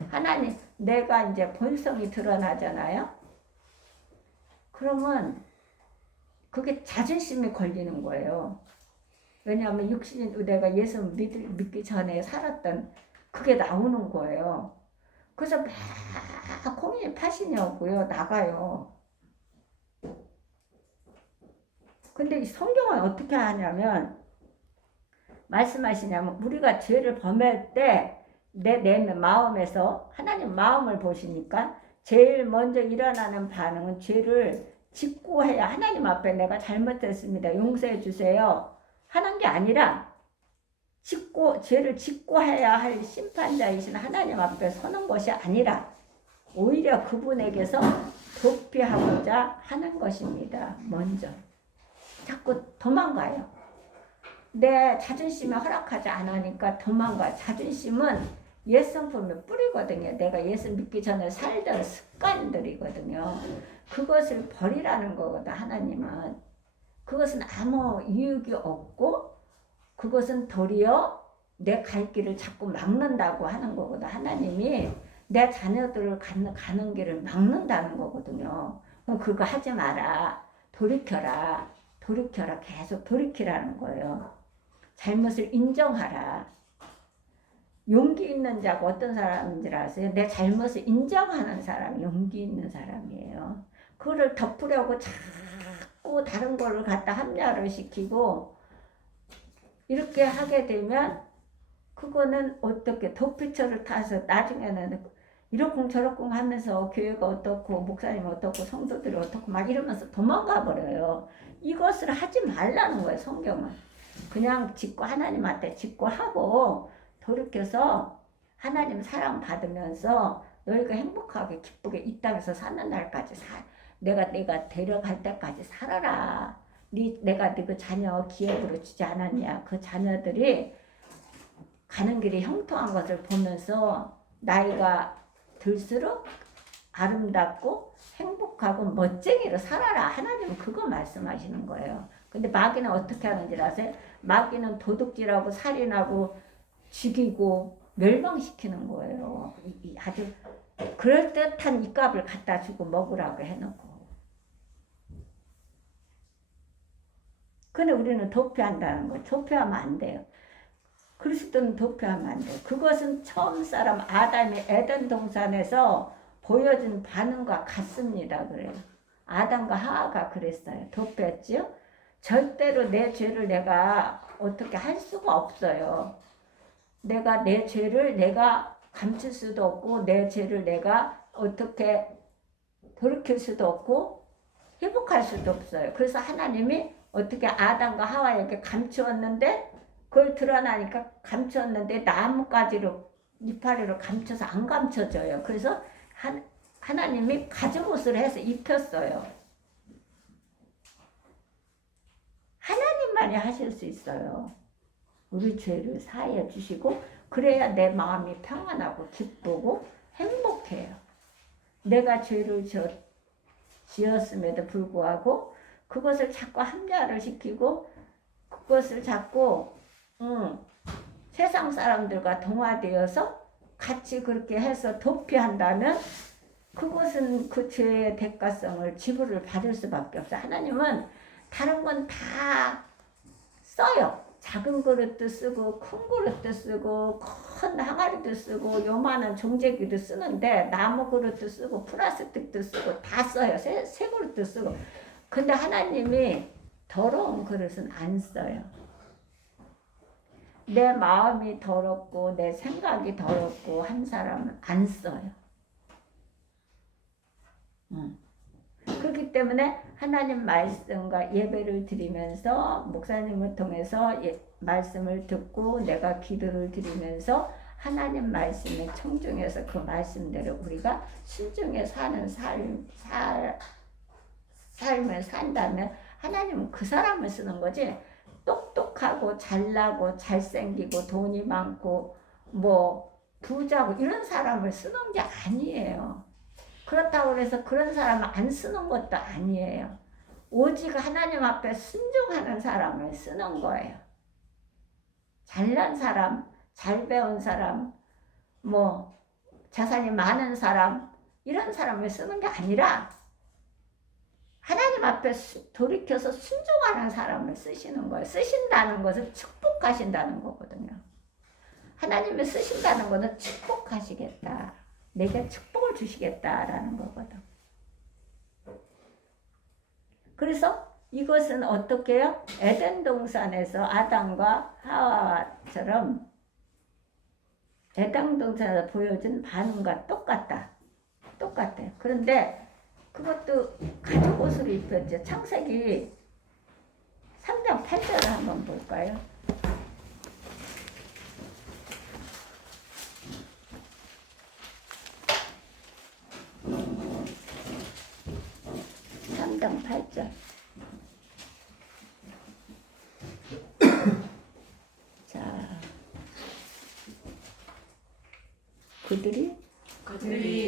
하나님, 내가 이제 본성이 드러나잖아요. 그러면 그게 자존심이 걸리는 거예요. 왜냐하면 육신이 내가 예수 믿기 전에 살았던 그게 나오는 거예요. 그래서 막 공인이 파시냐고요. 나가요. 근데 이 성경은 어떻게 하냐면 말씀하시냐면 우리가 죄를 범할 때 내 마음에서 하나님 마음을 보시니까 제일 먼저 일어나는 반응은 죄를 짓고 해야 하나님 앞에 내가 잘못했습니다. 용서해 주세요. 하는 게 아니라 죄를 짓고 해야 할 심판자이신 하나님 앞에 서는 것이 아니라 오히려 그분에게서 도피하고자 하는 것입니다. 먼저. 자꾸 도망가요. 내 자존심이 허락하지 않으니까 도망가. 자존심은 옛 성품의 뿌리거든요. 내가 예수 믿기 전에 살던 습관들이거든요. 그것을 버리라는 거거든, 하나님은. 그것은 아무 이유가 없고 그것은 도리어 내 갈 길을 자꾸 막는다고 하는 거거든. 하나님이 내 자녀들을 가는 길을 막는다는 거거든요. 그럼 그거 하지 마라. 돌이켜라. 계속 돌이키라는 거예요. 잘못을 인정하라. 용기 있는 자가 어떤 사람인 줄 아세요? 내 잘못을 인정하는 사람이 용기 있는 사람이에요. 그거를 덮으려고 자꾸 다른 거를 갖다 합리화를 시키고 이렇게 하게 되면 그거는 어떻게 도피처를 타서 나중에는 이러쿵 저러쿵 하면서 교회가 어떻고 목사님 어떻고 성도들이 어떻고 막 이러면서 도망가 버려요. 이것을 하지 말라는 거예요. 성경은. 그냥 짓고 하나님한테 짓고 하고 돌이켜서 하나님 사랑 받으면서 너희가 행복하게 기쁘게 이 땅에서 사는 날까지 내가 데려갈 때까지 살아라. 내가 네 그 자녀 기업으로 주지 않았냐. 그 자녀들이 가는 길이 형통한 것을 보면서 나이가 들수록 아름답고 행복하고 멋쟁이로 살아라. 하나님은 그거 말씀하시는 거예요. 근데 마귀는 어떻게 하는지 아세요? 마귀는 도둑질하고 살인하고 죽이고 멸망시키는 거예요. 아주 그럴듯한 이 값을 갖다 주고 먹으라고 해놓고. 근데 우리는 도피한다는 거예요. 도피하면 안 돼요. 그리스도는 도피하면 안 돼요. 그것은 처음 사람 아담이 에덴 동산에서 보여준 반응과 같습니다. 그래요. 아담과 하와가 그랬어요. 도피했지요? 절대로 내 죄를 내가 어떻게 할 수가 없어요. 내가 내 죄를 내가 감출 수도 없고 내 죄를 내가 어떻게 돌이킬 수도 없고 회복할 수도 없어요. 그래서 하나님이 어떻게 아담과 하와에게 감추었는데 그걸 드러나니까 감추었는데 나뭇가지로 이파리로 감춰서 안 감춰져요. 그래서 하나님이 가죽옷을 해서 입혔어요. 하나님만이 하실 수 있어요. 우리 죄를 사하여 주시고 그래야 내 마음이 평안하고 기쁘고 행복해요. 내가 죄를 지었음에도 불구하고 그것을 자꾸 합리화를 시키고 그것을 자꾸 세상 사람들과 동화되어서 같이 그렇게 해서 도피한다면 그것은 그 죄의 대가성을 지불을 받을 수밖에 없어요. 하나님은 다른 건 다 써요. 작은 그릇도 쓰고 큰 그릇도 쓰고 큰 항아리도 쓰고 요만한 종재기도 쓰는데 나무 그릇도 쓰고 플라스틱도 쓰고 다 써요. 새 그릇도 쓰고. 근데 하나님이 더러운 그릇은 안 써요. 내 마음이 더럽고 내 생각이 더럽고 한 사람은 안 써요. 그렇기 때문에 하나님 말씀과 예배를 드리면서 목사님을 통해서 말씀을 듣고 내가 기도를 드리면서 하나님 말씀에 청중해서 그 말씀대로 우리가 순종해 사는 삶을 산다면 하나님은 그 사람을 쓰는 거지. 똑똑하고 잘나고 잘생기고 돈이 많고 뭐 부자고 이런 사람을 쓰는 게 아니에요. 그렇다고 해서 그런 사람을 안 쓰는 것도 아니에요. 오직 하나님 앞에 순종하는 사람을 쓰는 거예요. 잘난 사람, 잘 배운 사람, 뭐 자산이 많은 사람 이런 사람을 쓰는 게 아니라 하나님 앞에 돌이켜서 순종하는 사람을 쓰시는 거예요. 쓰신다는 것은 축복하신다는 거거든요. 하나님이 쓰신다는 것은 축복하시겠다. 내게 축복을 주시겠다라는 거거든. 그래서 이것은 어떻게 해요? 에덴 동산에서 아담과 하와처럼 에덴 동산에서 보여준 반응과 똑같아요. 그런데 그것도 가죽 옷을 입혔죠. 창세기 3장 8절을 한번 볼까요? 3장 8절. 자, 그들이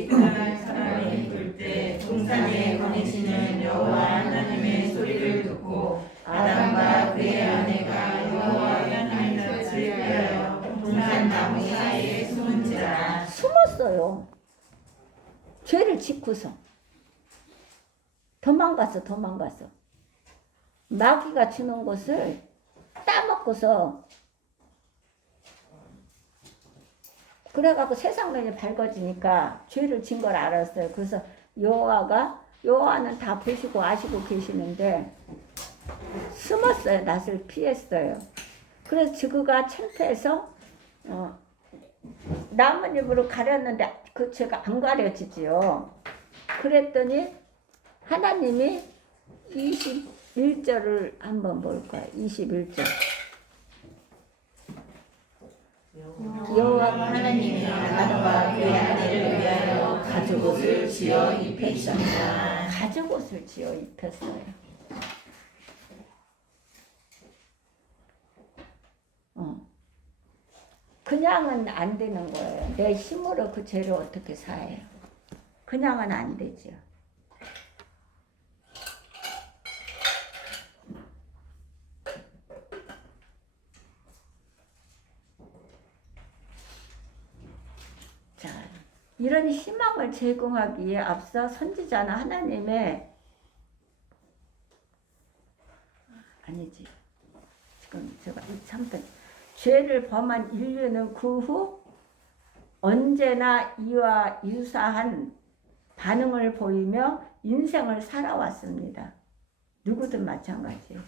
그날 사람이 볼 때 동산에 거니시는 여호와 하나님의 소리를 듣고 아담과 그의 아내가 여호와 하나님의 뜻을 피하여 동산 나무 사이에 숨은지라. 숨었어요. 죄를 짓고서 도망갔어. 마귀가 주는 것을 따먹고서 그래갖고 세상 눈이 밝아지니까 죄를 진 걸 알았어요. 그래서 여호와는 다 보시고 아시고 계시는데 숨었어요. 낯을 피했어요. 그래서 지그가 창피해서 나뭇잎으로 가렸는데 그 죄가 안 가려지지요. 그랬더니 하나님이 21절을 한번 볼까요? 21절. 여호와 하나님이 아담과 그의 아내를 위하여 가죽옷을 지어 입히셨다. 가죽옷을 지어 입혔어요. 그냥은 안 되는 거예요. 내 힘으로 그 죄를 어떻게 사해요. 그냥은 안 되죠. 자, 이런 희망을 제공하기에 앞서 선지자는 하나님의 아니지. 지금 제가 3편 죄를 범한 인류는 그 후 언제나 이와 유사한 반응을 보이며 인생을 살아왔습니다. 누구든 마찬가지예요.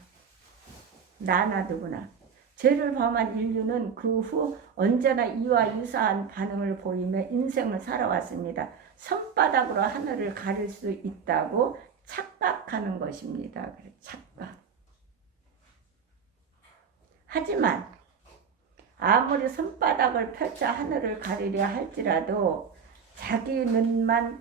나나 누구나. 죄를 범한 인류는 그 후 언제나 이와 유사한 반응을 보이며 인생을 살아왔습니다. 손바닥으로 하늘을 가릴 수 있다고 착각하는 것입니다. 착각. 하지만 아무리 손바닥을 펼쳐 하늘을 가리려 할지라도 자기 눈만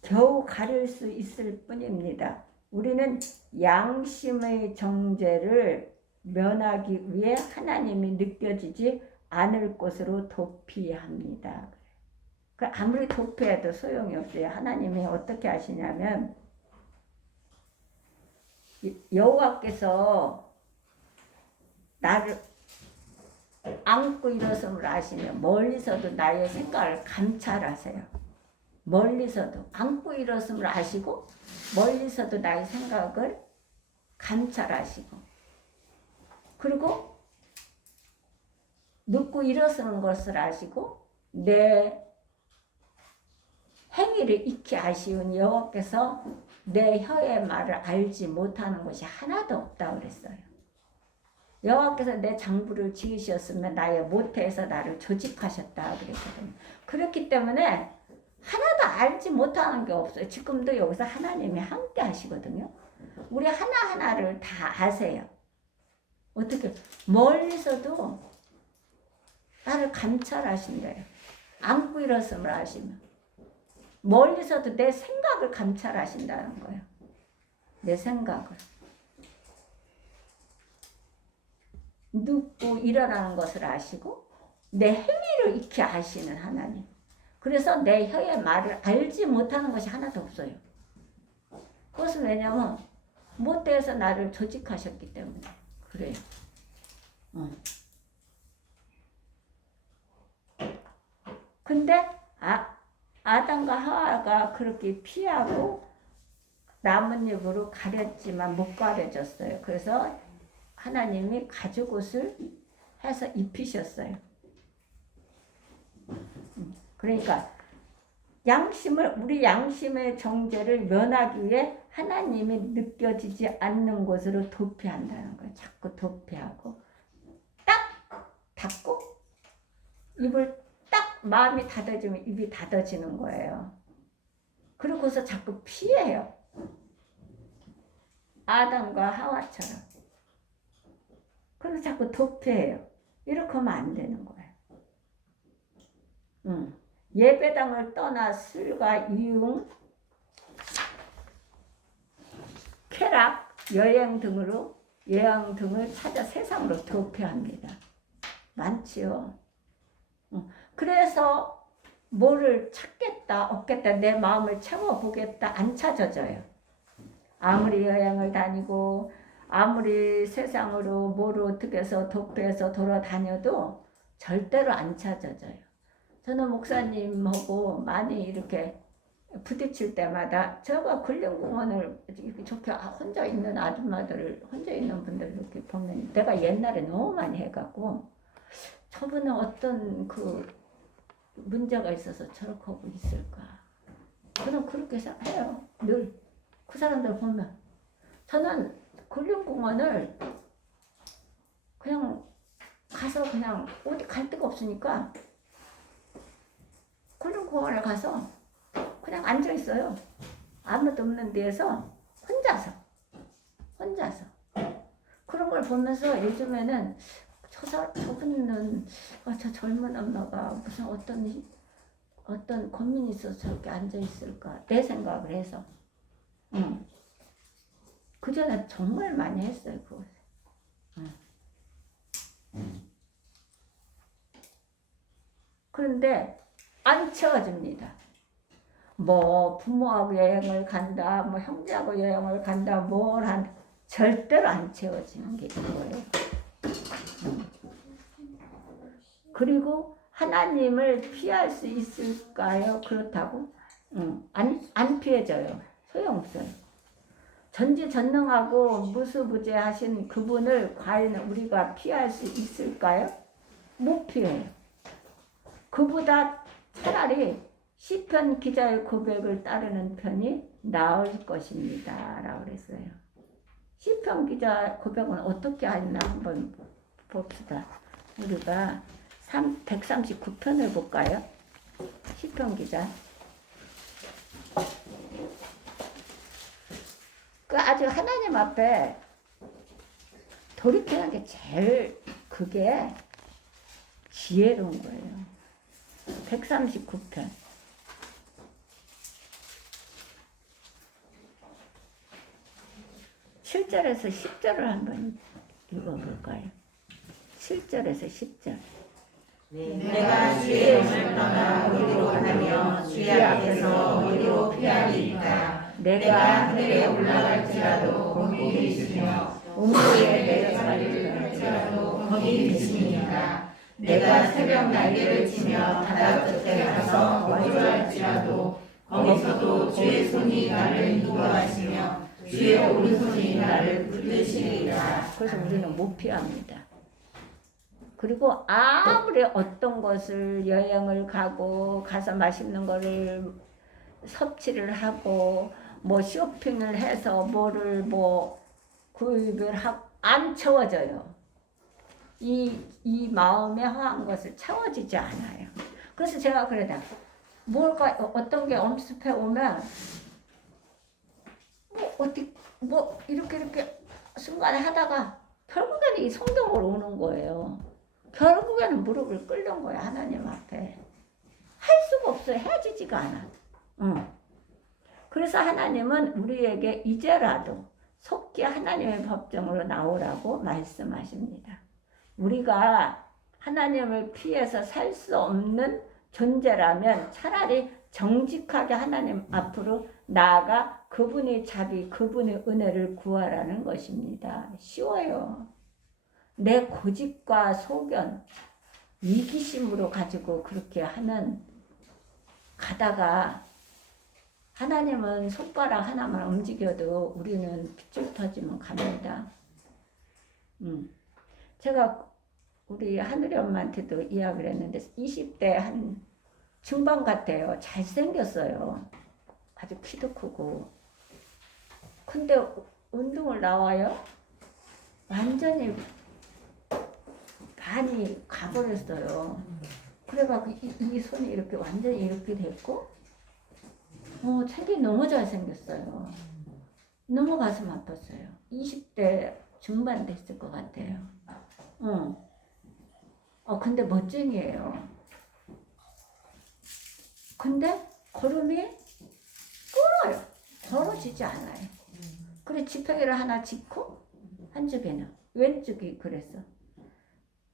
겨우 가릴 수 있을 뿐입니다. 우리는 양심의 정죄를 면하기 위해 하나님이 느껴지지 않을 곳으로 도피합니다. 아무리 도피해도 소용이 없어요. 하나님이 어떻게 하시냐면 여호와께서 나를 안고 일어섬을 아시며 멀리서도 나의 생각을 감찰하세요. 멀리서도 안고 일어섬을 아시고 멀리서도 나의 생각을 감찰하시고 그리고 눕고 일어서는 것을 아시고 내 행위를 익히 아시운 여호와께서 내 혀의 말을 알지 못하는 것이 하나도 없다고 그랬어요. 여호와께서 내 장부를 지으셨으면 나의 모태에서 나를 조직하셨다 그랬거든요. 그렇기 때문에 하나도 알지 못하는 게 없어요. 지금도 여기서 하나님이 함께 하시거든요. 우리 하나하나를 다 아세요. 어떻게 멀리서도 나를 감찰하신대요. 안고 일었음을 아시면 멀리서도 내 생각을 감찰하신다는 거예요. 내 생각을. 눕고 일어나는 것을 아시고 내 행위를 익히 아시는 하나님. 그래서 내 혀의 말을 알지 못하는 것이 하나도 없어요. 그것은 왜냐면 모태에서 나를 조직하셨기 때문에 그래요. 근데 아담과 하와가 그렇게 피하고 나뭇잎으로 가렸지만 못 가려졌어요. 그래서 하나님이 가죽옷을 해서 입히셨어요. 그러니까 우리 양심의 정죄를 면하기 위해 하나님이 느껴지지 않는 곳으로 도피한다는 거예요. 자꾸 도피하고 딱 닫고 입을 딱 마음이 닫아지면 입이 닫아지는 거예요. 그러고서 자꾸 피해요. 아담과 하와처럼. 그래서 자꾸 도피해요. 이렇게 하면 안 되는 거예요. 예배당을 떠나 술과 이용, 쾌락, 여행 등을 찾아 세상으로 도피합니다. 많지요. 그래서 뭐를 찾겠다, 얻겠다, 내 마음을 채워보겠다, 안 찾아져요. 아무리 여행을 다니고, 아무리 세상으로 뭐를 어떻게 해서 도피해서 돌아다녀도 절대로 안 찾아져요. 저는 목사님하고 많이 이렇게 부딪힐 때마다 제가 근린공원을 이렇게 좋게 혼자 있는 아줌마들, 혼자 있는 분들 이렇게 보면 내가 옛날에 너무 많이 해갖고 저분은 어떤 그 문제가 있어서 저렇게 하고 있을까. 저는 그렇게 생각해요. 늘 그 사람들 보면. 저는 근린공원을 그냥 가서 그냥 어디 갈 데가 없으니까 근린공원에 가서 그냥 앉아 있어요. 아무도 없는 데에서 혼자서 그런 걸 보면서 요즘에는 저분은 저 젊은 엄마가 무슨 어떤 고민이 있어서 저렇게 앉아 있을까 내 생각을 해서 그 전에 정말 많이 했어요 그것을. 그런데 안 채워집니다. 뭐 부모하고 여행을 간다, 뭐 형제하고 여행을 간다, 절대로 안 채워지는 게 이거예요. 그리고 하나님을 피할 수 있을까요? 그렇다고? 안 피해져요. 소용없어요. 전지전능하고 무수부재하신 그분을 과연 우리가 피할 수 있을까요? 못 피해요. 그보다 차라리 시편 기자의 고백을 따르는 편이 나을 것입니다. 라고 그랬어요. 시편 기자 고백은 어떻게 하나 한번 봅시다. 우리가 139편을 볼까요? 시편 기자. 그 아주 하나님 앞에 돌이키는 게 제일 그게 지혜로운 거예요. 139편. 7절에서 10절을 한번 읽어볼까요? 7절에서 10절. 내가 주의 영을 떠나 어디로 가며 주의 앞에서 어디로 피하리이까. 내가 하늘에 올라갈지라도 거기 계시며 우물에 내려갈지라도 거기 계시니이다. 내가 새벽 날개를 치며 바다 끝에 가서 거주할지라도 거기서도 주의 손이 나를 인도하시며 주의 오른손이 나를 붙드시리이다. 그래서 우리는 못 피합니다. 그리고 아무리 어떤 것을 여행을 가서 맛있는 거를 섭취를 하고 뭐 쇼핑을 해서 뭐를 구입을 하고 안 채워져요. 이 마음에 허한 것을 채워지지 않아요. 그래서 제가 그러다 어떤 게 엄습해 오면 이렇게 순간에 하다가 결국에는 이 성경으로 오는 거예요. 결국에는 무릎을 꿇는 거야. 하나님 앞에. 할 수가 없어요. 해지지가 않아. 그래서 하나님은 우리에게 이제라도 속히 하나님의 법정으로 나오라고 말씀하십니다. 우리가 하나님을 피해서 살 수 없는 존재라면 차라리 정직하게 하나님 앞으로 나아가 그분의 자비, 그분의 은혜를 구하라는 것입니다. 쉬워요. 내 고집과 소견, 이기심으로 가지고 그렇게 가다가 하나님은 손가락 하나만 움직여도 우리는 핏줄 터지면 갑니다. 제가 우리 하늘이 엄마한테도 이야기를 했는데 20대 한 중반 같아요. 잘생겼어요. 아주 키도 크고. 근데 운동을 나와요. 완전히 많이 가버렸어요. 그래갖고 이 손이 이렇게 완전히 이렇게 됐고, 책이 너무 잘생겼어요. 너무 가슴 아팠어요. 20대 중반 됐을 것 같아요. 근데 멋쟁이에요. 근데 걸음이 끊어요. 걸어지지 않아요. 그래 지팡이를 하나 짚고 한쪽에는 왼쪽이 그랬어.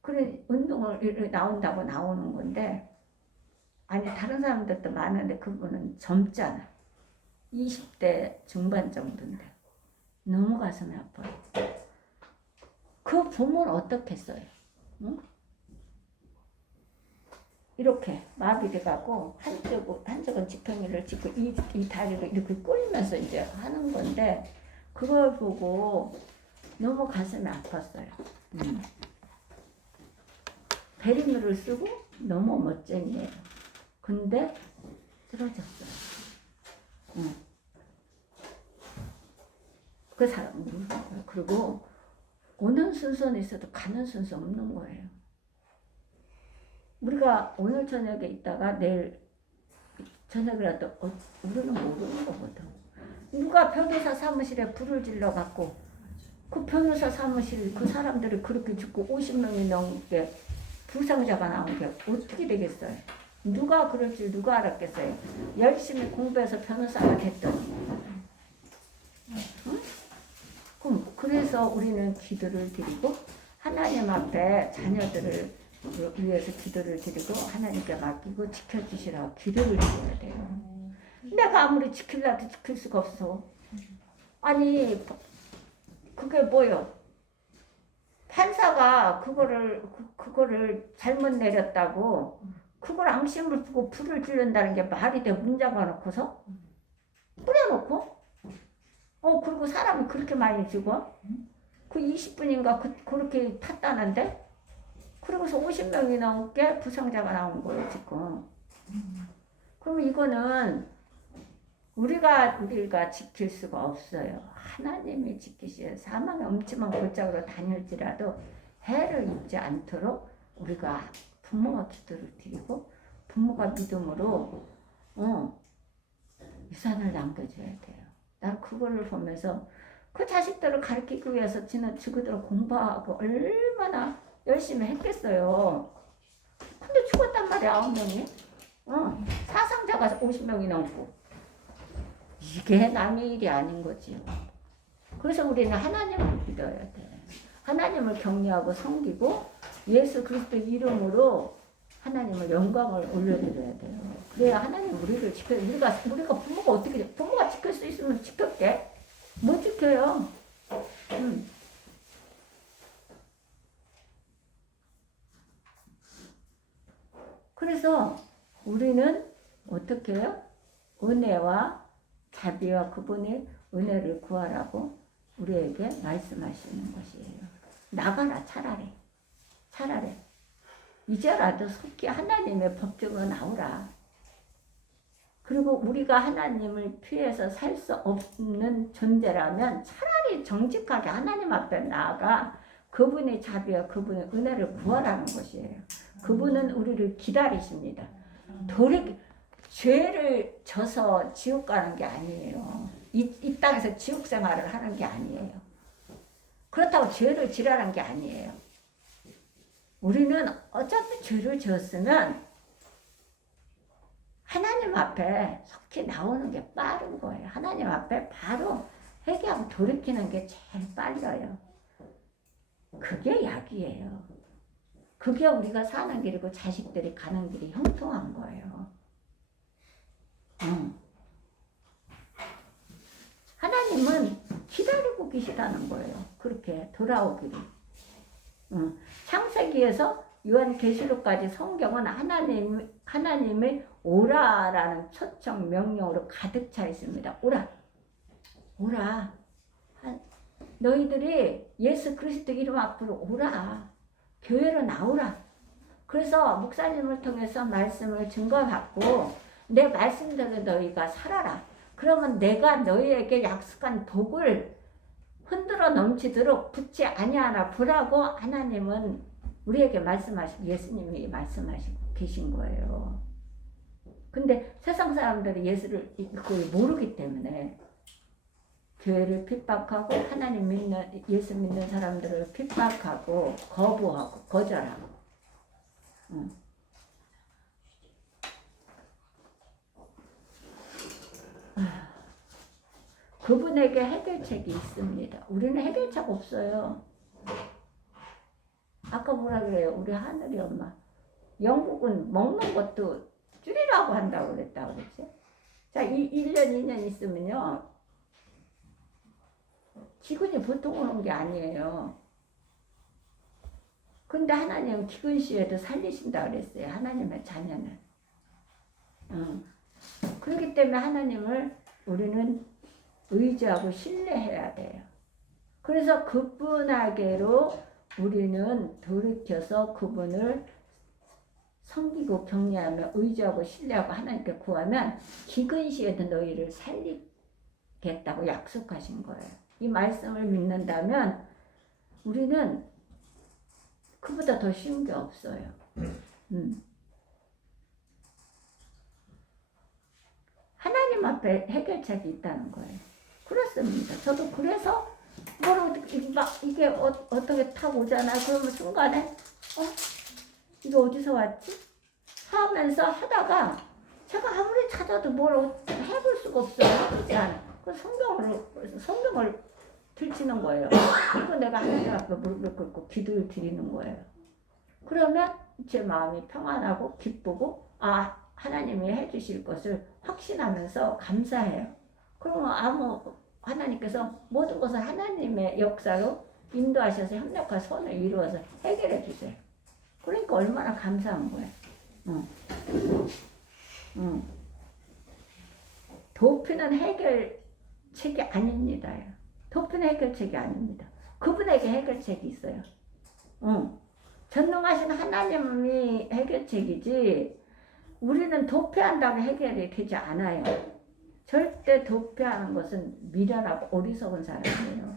그래 운동을 나온다고 나오는 건데 아니 다른 사람들도 많은데 그분은 젊잖아. 20대 중반 정도인데 너무 가슴이 아파요. 그 보면 어떻겠어요? 응? 이렇게 마비돼가고 한쪽은 지팡이를 짚고 이 다리를 이렇게 꼴면서 이제 하는 건데 그걸 보고 너무 가슴이 아팠어요. 베리누를 쓰고 너무 멋쟁이에요. 근데 쓰러졌어요. 그 사람 그리고 오는 순서는 있어도 가는 순서 없는 거예요. 우리가 오늘 저녁에 있다가 내일 저녁이라도 우리는 모르는 거거든. 누가 변호사 사무실에 불을 질러 갖고 그 변호사 사무실 그 사람들이 그렇게 죽고 50명이 넘게 부상자가 나온 게 어떻게 되겠어요? 누가 그럴 줄 누가 알았겠어요? 열심히 공부해서 변호사가 됐더니. 그래서 우리는 기도를 드리고 하나님 앞에 자녀들을 위해서 기도를 드리고 하나님께 맡기고 지켜주시라고 기도를 드려야 돼요. 내가 아무리 지키려도 지킬 수가 없어. 아니 그게 뭐요? 판사가 그거를 잘못 내렸다고 그걸 앙심을 두고 불을 지른다는 게 말이 돼? 문 잡아놓고서 뿌려놓고 그리고 사람이 그렇게 많이 죽어? 그 20분인가 그렇게 탔다는데? 그러고서 50명이 넘게 부상자가 나온 거예요 지금. 그러면 이거는 우리가 지킬 수가 없어요. 하나님이 지키시는 사망의 엄침한 골짜기로 다닐지라도 해를 입지 않도록 우리가 부모가 기도를 드리고 부모가 믿음으로 유산을 남겨줘야 돼요. 난 그거를 보면서 그 자식들을 가르치기 위해서 지그들 공부하고 얼마나 열심히 했겠어요. 근데 죽었단 말이야 9명이. 사상자가 50명이 넘고. 이게 남의 일이 아닌 거지요. 그래서 우리는 하나님을 믿어야 돼. 하나님을 경외하고 섬기고 예수 그리스도 이름으로 하나님을 영광을 올려드려야 돼요. 그래야 하나님 우리를 지켜요. 우리가 부모가 어떻게 부모가 지킬 수 있으면 지켰게. 못 지켜요. 그래서 우리는 어떻게 해요? 은혜와 자비와 그분의 은혜를 구하라고 우리에게 말씀하시는 것이에요. 나가라 차라리 이제라도 속히 하나님의 법정으로 나오라. 그리고 우리가 하나님을 피해서 살 수 없는 존재라면 차라리 정직하게 하나님 앞에 나아가 그분의 자비와 그분의 은혜를 구하라는 것이에요. 그분은 우리를 기다리십니다. 죄를 져서 지옥 가는 게 아니에요. 이 땅에서 지옥 생활을 하는 게 아니에요. 그렇다고 죄를 지라는 게 아니에요. 우리는 어차피 죄를 지었으면 하나님 앞에 속히 나오는 게 빠른 거예요. 하나님 앞에 바로 회개하고 돌이키는 게 제일 빨라요. 그게 약이에요. 그게 우리가 사는 길이고 자식들이 가는 길이 형통한 거예요. 하나님은 기다리고 계시다는 거예요. 그렇게 돌아오기를. 창세기에서 요한계시록까지 성경은 하나님의 오라라는 초청 명령으로 가득 차 있습니다. 오라. 너희들이 예수 그리스도 이름 앞으로 오라. 교회로 나오라. 그래서 목사님을 통해서 말씀을 증거받고 내 말씀대로 너희가 살아라. 그러면 내가 너희에게 약속한 복을 흔들어 넘치도록 붙지 아니하나 보라고 하나님은 우리에게 예수님이 말씀하시고 계신 거예요. 근데 세상 사람들이 예수를 그걸 모르기 때문에 교회를 핍박하고 예수 믿는 사람들을 핍박하고 거부하고 거절하고. 그분에게 해결책이 있습니다. 우리는 해결책 없어요. 아까 뭐라 그래요? 우리 하늘이 엄마. 영국은 먹는 것도 줄이라고 한다고 그랬다 그랬지? 자, 1년, 2년 있으면요. 기근이 보통 오는 게 아니에요. 근데 하나님은 기근 시에도 살리신다 그랬어요. 하나님의 자녀는. 그렇기 때문에 하나님을 우리는 의지하고 신뢰해야 돼요. 그래서 그분에게로 우리는 돌이켜서 그분을 섬기고 경외하며 의지하고 신뢰하고 하나님께 구하면 기근 시에도 너희를 살리겠다고 약속하신 거예요. 이 말씀을 믿는다면 우리는 그보다 더 쉬운 게 없어요. 하나님 앞에 해결책이 있다는 거예요. 그렇습니다. 저도 그래서 이게 어떻게 타고 오잖아. 그러면 순간에 이거 어디서 왔지? 하면서 하다가 제가 아무리 찾아도 뭘 해볼 수가 없어요. 하지 않아. 그 성경을 들치는 거예요. 그리고 내가 하나님 앞에 무릎을 꿇고 기도를 드리는 거예요. 그러면 제 마음이 평안하고 기쁘고 하나님이 해주실 것을 확신하면서 감사해요. 그러면 하나님께서 모든 것을 하나님의 역사로 인도하셔서 협력과 선을 이루어서 해결해 주세요. 그러니까 얼마나 감사한 거예요. 도피는 해결책이 아닙니다. 도피는 해결책이 아닙니다. 그분에게 해결책이 있어요. 전능하신 하나님이 해결책이지 우리는 도피한다고 해결이 되지 않아요. 절대 도피하는 것은 미련하고 어리석은 사람이에요.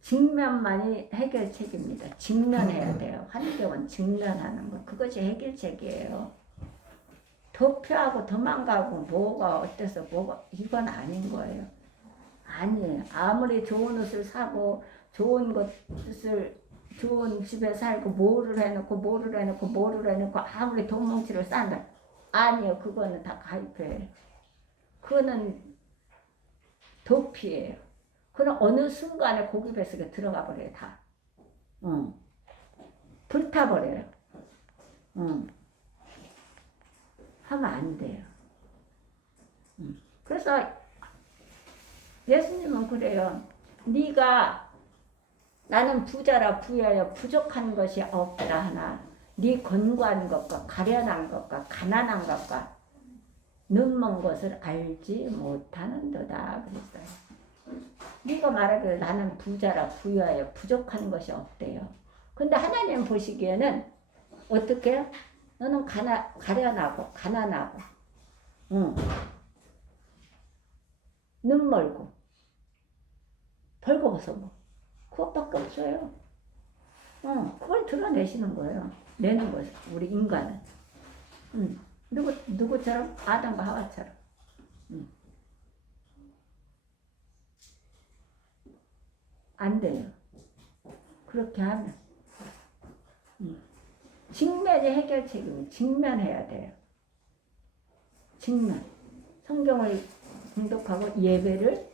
직면만이 해결책입니다. 직면해야 돼요. 환경은 직면하는 거. 그것이 해결책이에요. 도피하고 도망가고 뭐가 어때서 이건 아닌 거예요. 아니에요. 아무리 좋은 옷을 사고 좋은 집에 살고 뭐를 해놓고 아무리 돈뭉치를 싼다. 아니요. 그거는 다 가입해요. 그거는 도피예요. 그럼 어느 순간에 고기 뱃속에 들어가 버려요. 다. 불타버려요. 하면 안 돼요. 그래서 예수님은 그래요. 네가 나는 부자라 부여하여 부족한 것이 없다 하나 네 권고한 것과 가련한 것과 가난한 것과 눈먼 것을 알지 못하는도다 그랬어요. 네가 말하기를 나는 부자라 부여하여 부족한 것이 없대요. 근데 하나님 보시기에는 어떻게 해요? 너는 가련하고 가난하고 눈멀고 벌거벗어 그것밖에 없어요. 그걸 드러내시는 거예요. 내는 거죠. 우리 인간은. 누구처럼? 아담과 하와처럼. 안 돼요. 그렇게 하면. 직면이 해결책이면 직면해야 돼요. 직면. 성경을 공독하고 예배를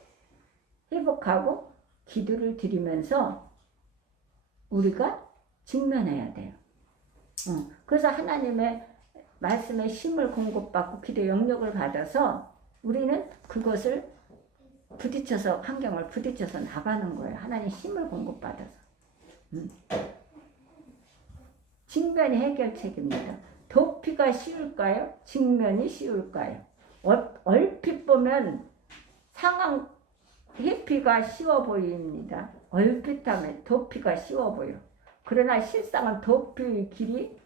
회복하고 기도를 드리면서 우리가 직면해야 돼요. 그래서 하나님의 말씀에 힘을 공급받고 기도 영역을 받아서 우리는 그것을 부딪혀서 환경을 부딪혀서 나가는 거예요. 하나님 힘을 공급받아서. 직면이 해결책입니다. 도피가 쉬울까요? 직면이 쉬울까요? 얼핏 보면 상황 회피가 쉬워 보입니다. 얼핏하면 도피가 쉬워 보여. 그러나 실상은 도피의 길이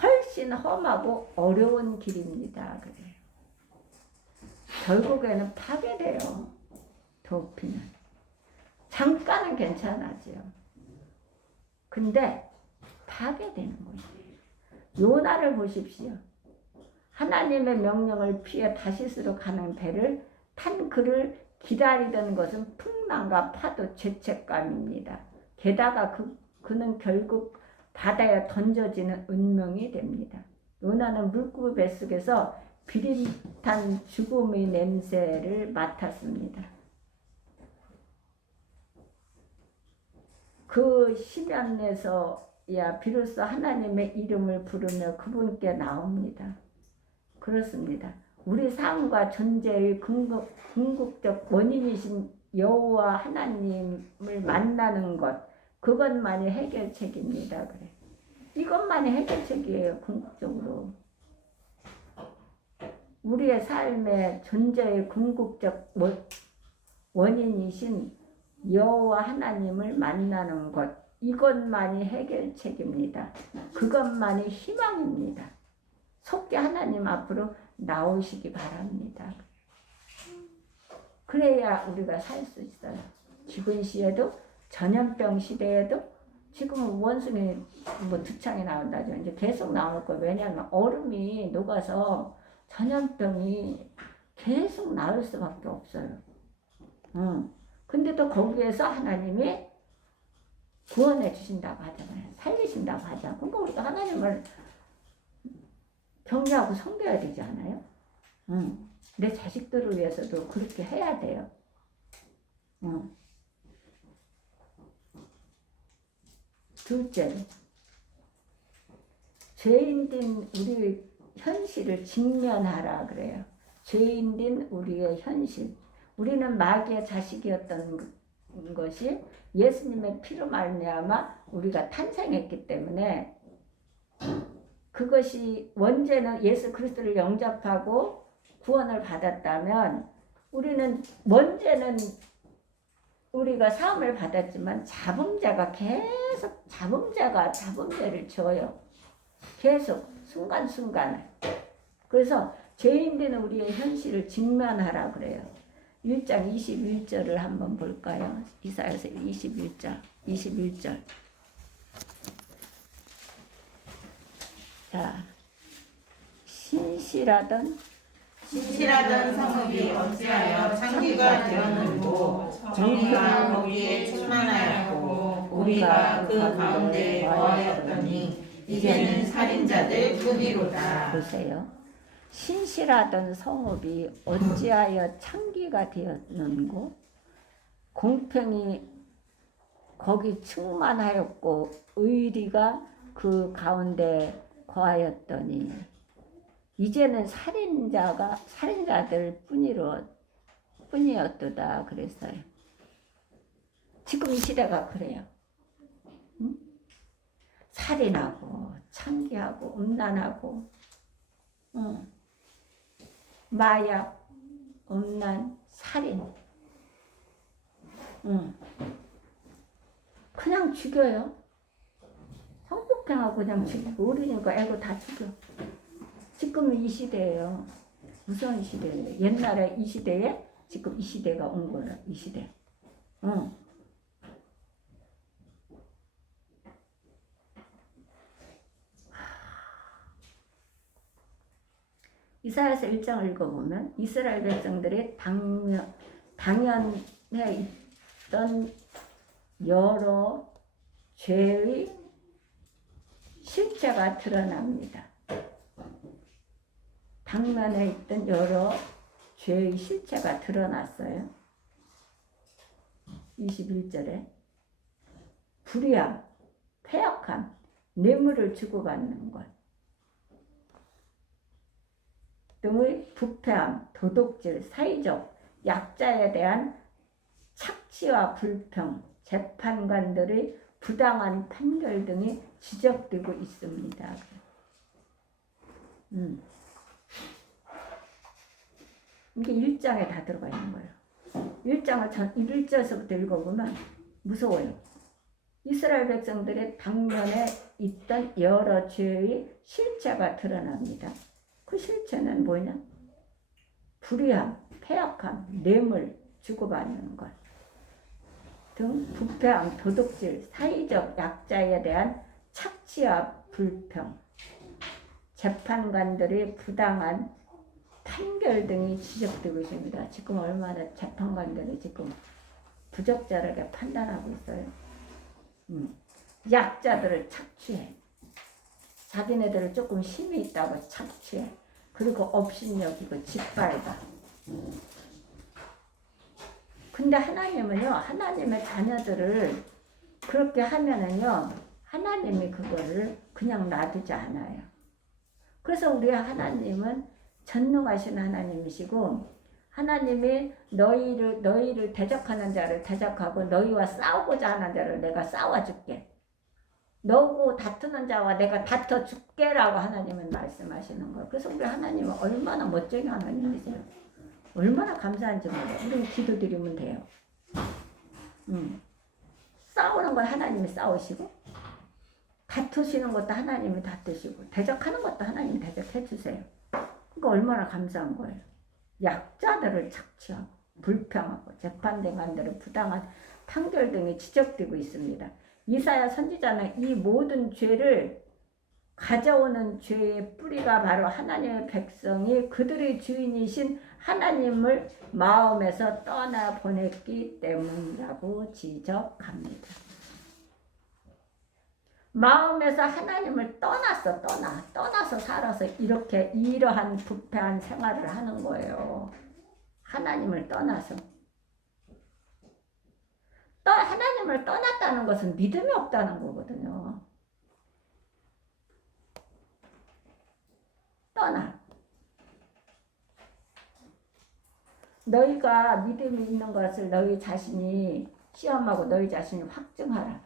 훨씬 험하고 어려운 길입니다. 그래요. 결국에는 파괴돼요. 도피는. 잠깐은 괜찮아지요. 근데 파괴되는 거예요. 요나를 보십시오. 하나님의 명령을 피해 다시스로 가는 배를 탄 그를 기다리던 것은 풍랑과 파도 죄책감입니다. 게다가 그는 결국 바다에 던져지는 운명이 됩니다. 요나는 물고기 뱃속에서 비릿한 죽음의 냄새를 맡았습니다. 그 시련에서야 비로소 하나님의 이름을 부르며 그분께 나옵니다. 그렇습니다. 우리 삶과 존재의 궁극적 원인이신 여호와 하나님을 만나는 것, 그것만이 해결책입니다. 그래. 이것만이 해결책이에요. 궁극적으로. 우리의 삶의 존재의 궁극적 원인이신 여호와 하나님을 만나는 것, 이것만이 해결책입니다. 그것만이 희망입니다. 속히 하나님 앞으로 나오시기 바랍니다. 그래야 우리가 살 수 있어요. 죽은 시에도 전염병 시대에도 지금 원숭이 두창이 나온다죠. 이제 계속 나올 거예요. 왜냐하면 얼음이 녹아서 전염병이 계속 나올 수밖에 없어요. 근데 또 거기에서 하나님이 구원해 주신다고 하잖아요. 살리신다고 하잖아요. 그러니까 우리가 하나님을 경외하고 섬겨야 되지 않아요? 내 자식들을 위해서도 그렇게 해야 돼요. 둘째, 죄인된 우리 현실을 직면하라 그래요. 죄인된 우리의 현실. 우리는 마귀의 자식이었던 것이 예수님의 피로 말미암아 우리가 탄생했기 때문에 그것이 원죄는 예수 그리스도를 영접하고 구원을 받았다면 우리는 원죄는 우리가 사함을 받았지만 자범죄가 계속 자범죄를 줘요. 계속 순간순간에. 그래서 죄인된 우리의 현실을 직면하라 그래요. 1장 21절을 한번 볼까요? 이사야서 21절. 자, 신실하던 성읍이 어찌하여 창기가 되었는고 정의가 거기에 충만하였고 우리가 그 가운데 거하였더니 이제는 살인자들 뿐이로다. 보세요. 신실하던 성읍이 어찌하여 창기가 되었는고 공평이 거기 충만하였고 의리가 그 가운데 거하였더니 이제는 살인자들 뿐이었도다 그랬어요. 지금 이 시대가 그래요. 응? 살인하고 창기하고 음란하고 마약, 음란, 살인 그냥 죽여요. 성폭행하고 그냥 죽이고 어리니까 애고 다 죽여. 지금 이 시대예요. 무서운 시대예요. 옛날에 이 시대에 지금 이 시대가 온 거라. 이 시대. 이사야서 1장을 읽어보면 이스라엘 백성들이 당연해 있던 여러 죄의 실체가 드러납니다. 당면에 있던 여러 죄의 실체가 드러났어요. 21절에 불의함, 패역함, 뇌물을 주고받는 것 등의 부패함, 도둑질, 사회적 약자에 대한 착취와 불평, 재판관들의 부당한 판결 등이 지적되고 있습니다. 이게 1장에 다 들어가 있는 거예요. 1장을 1절서부터 읽어보면 무서워요. 이스라엘 백성들의 당면에 있던 여러 죄의 실체가 드러납니다. 그 실체는 뭐냐? 불의함, 패역함, 뇌물 주고받는 것 등 부패함, 도둑질, 사회적 약자에 대한 착취와 불평, 재판관들의 부당한 판결 등이 지적되고 있습니다. 지금 얼마나 재판관들이 지금 부적절하게 판단하고 있어요. 약자들을 착취해. 자기네들을 조금 힘이 있다고 착취해. 그리고 업신여기고 짓밟아. 근데 하나님은요, 하나님의 자녀들을 그렇게 하면은요, 하나님이 그거를 그냥 놔두지 않아요. 그래서 우리 하나님은 전능하신 하나님이시고, 하나님이 너희를 대적하는 자를 대적하고 너희와 싸우고자 하는 자를 내가 싸워줄게. 너고 다투는 자와 내가 다퉈줄게라고 하나님은 말씀하시는 거예요. 그래서 우리 하나님은 얼마나 멋쟁이 하나님이세요. 얼마나 감사한지 몰라요. 우리는 기도드리면 돼요. 싸우는 건 하나님이 싸우시고 다투시는 것도 하나님이 다투시고 대적하는 것도 하나님이 대적해 주세요. 그러니까 얼마나 감사한 거예요. 약자들을 착취하고 불평하고 재판대관들을 부당한 판결 등이 지적되고 있습니다. 이사야 선지자는 이 모든 죄를 가져오는 죄의 뿌리가 바로 하나님의 백성이 그들의 주인이신 하나님을 마음에서 떠나보냈기 때문이라고 지적합니다. 마음에서 하나님을 떠나서 살아서 이러한 부패한 생활을 하는 거예요. 하나님을 떠나서. 하나님을 떠났다는 것은 믿음이 없다는 거거든요. 떠나. 너희가 믿음이 있는 것을 너희 자신이 시험하고 너희 자신이 확증하라.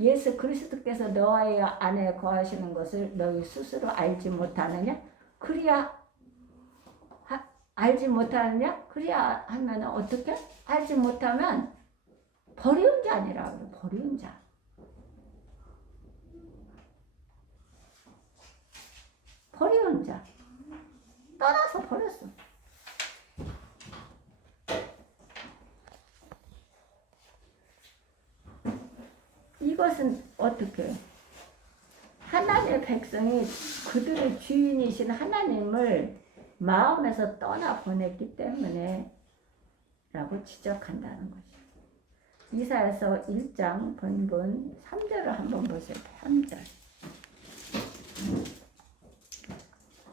예수 그리스도께서 너희 안에 거하시는 것을 너희 스스로 알지 못하느냐? 알지 못하느냐? 그래야 하면 어떻게? 알지 못하면 버리운 자니라 그래. 버리운 자. 버리운 자. 떠나서 버렸어. 이것은 어떻게? 하나님의 백성이 그들의 주인이신 하나님을 마음에서 떠나보냈기 때문에 라고 지적한다는 것이죠. 이사야서 1장 본문 3절을 한번 보세요. 3절.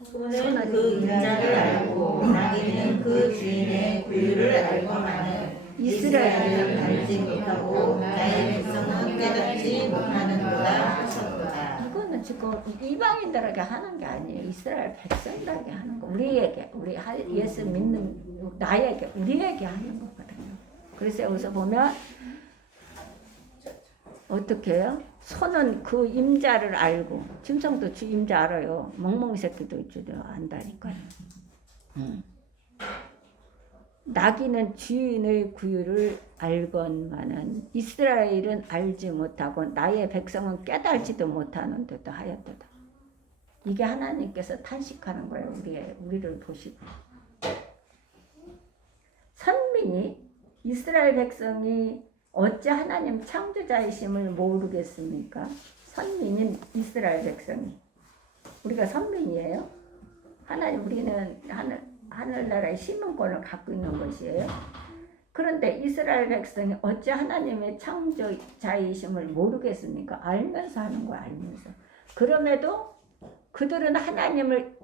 소는 그 인자를 알고 나귀는 그 주인의 구유를 알고만은 이스라엘을 알지 못하고 나의 백성은 깨닫지 못하는도다 하셨도다. 이거는 지금 이방인들에게 하는 게 아니에요. 이스라엘 백성들에게 하는 거. 우리에게, 예수 믿는 나에게, 우리에게 하는 거거든요. 그래서 여기서 보면 어떻게 해요? 소는 그 임자를 알고, 짐승도 주 임자 알아요. 멍멍이 새끼도 주도 안다니까요. 나귀는 주인의 구유를 알건만은 이스라엘은 알지 못하고 나의 백성은 깨달지도 못하는 듯 하였도다. 이게 하나님께서 탄식하는 거예요. 우리를 보시고. 선민이 이스라엘 백성이 어찌 하나님 창조자이심을 모르겠습니까? 선민인 이스라엘 백성이. 우리가 선민이에요. 우리는 하늘나라의 시민권을 갖고 있는 것이에요. 그런데 이스라엘 백성이 어찌 하나님의 창조자이심을 모르겠습니까? 알면서 하는 거야, 알면서. 그럼에도 그들은 하나님을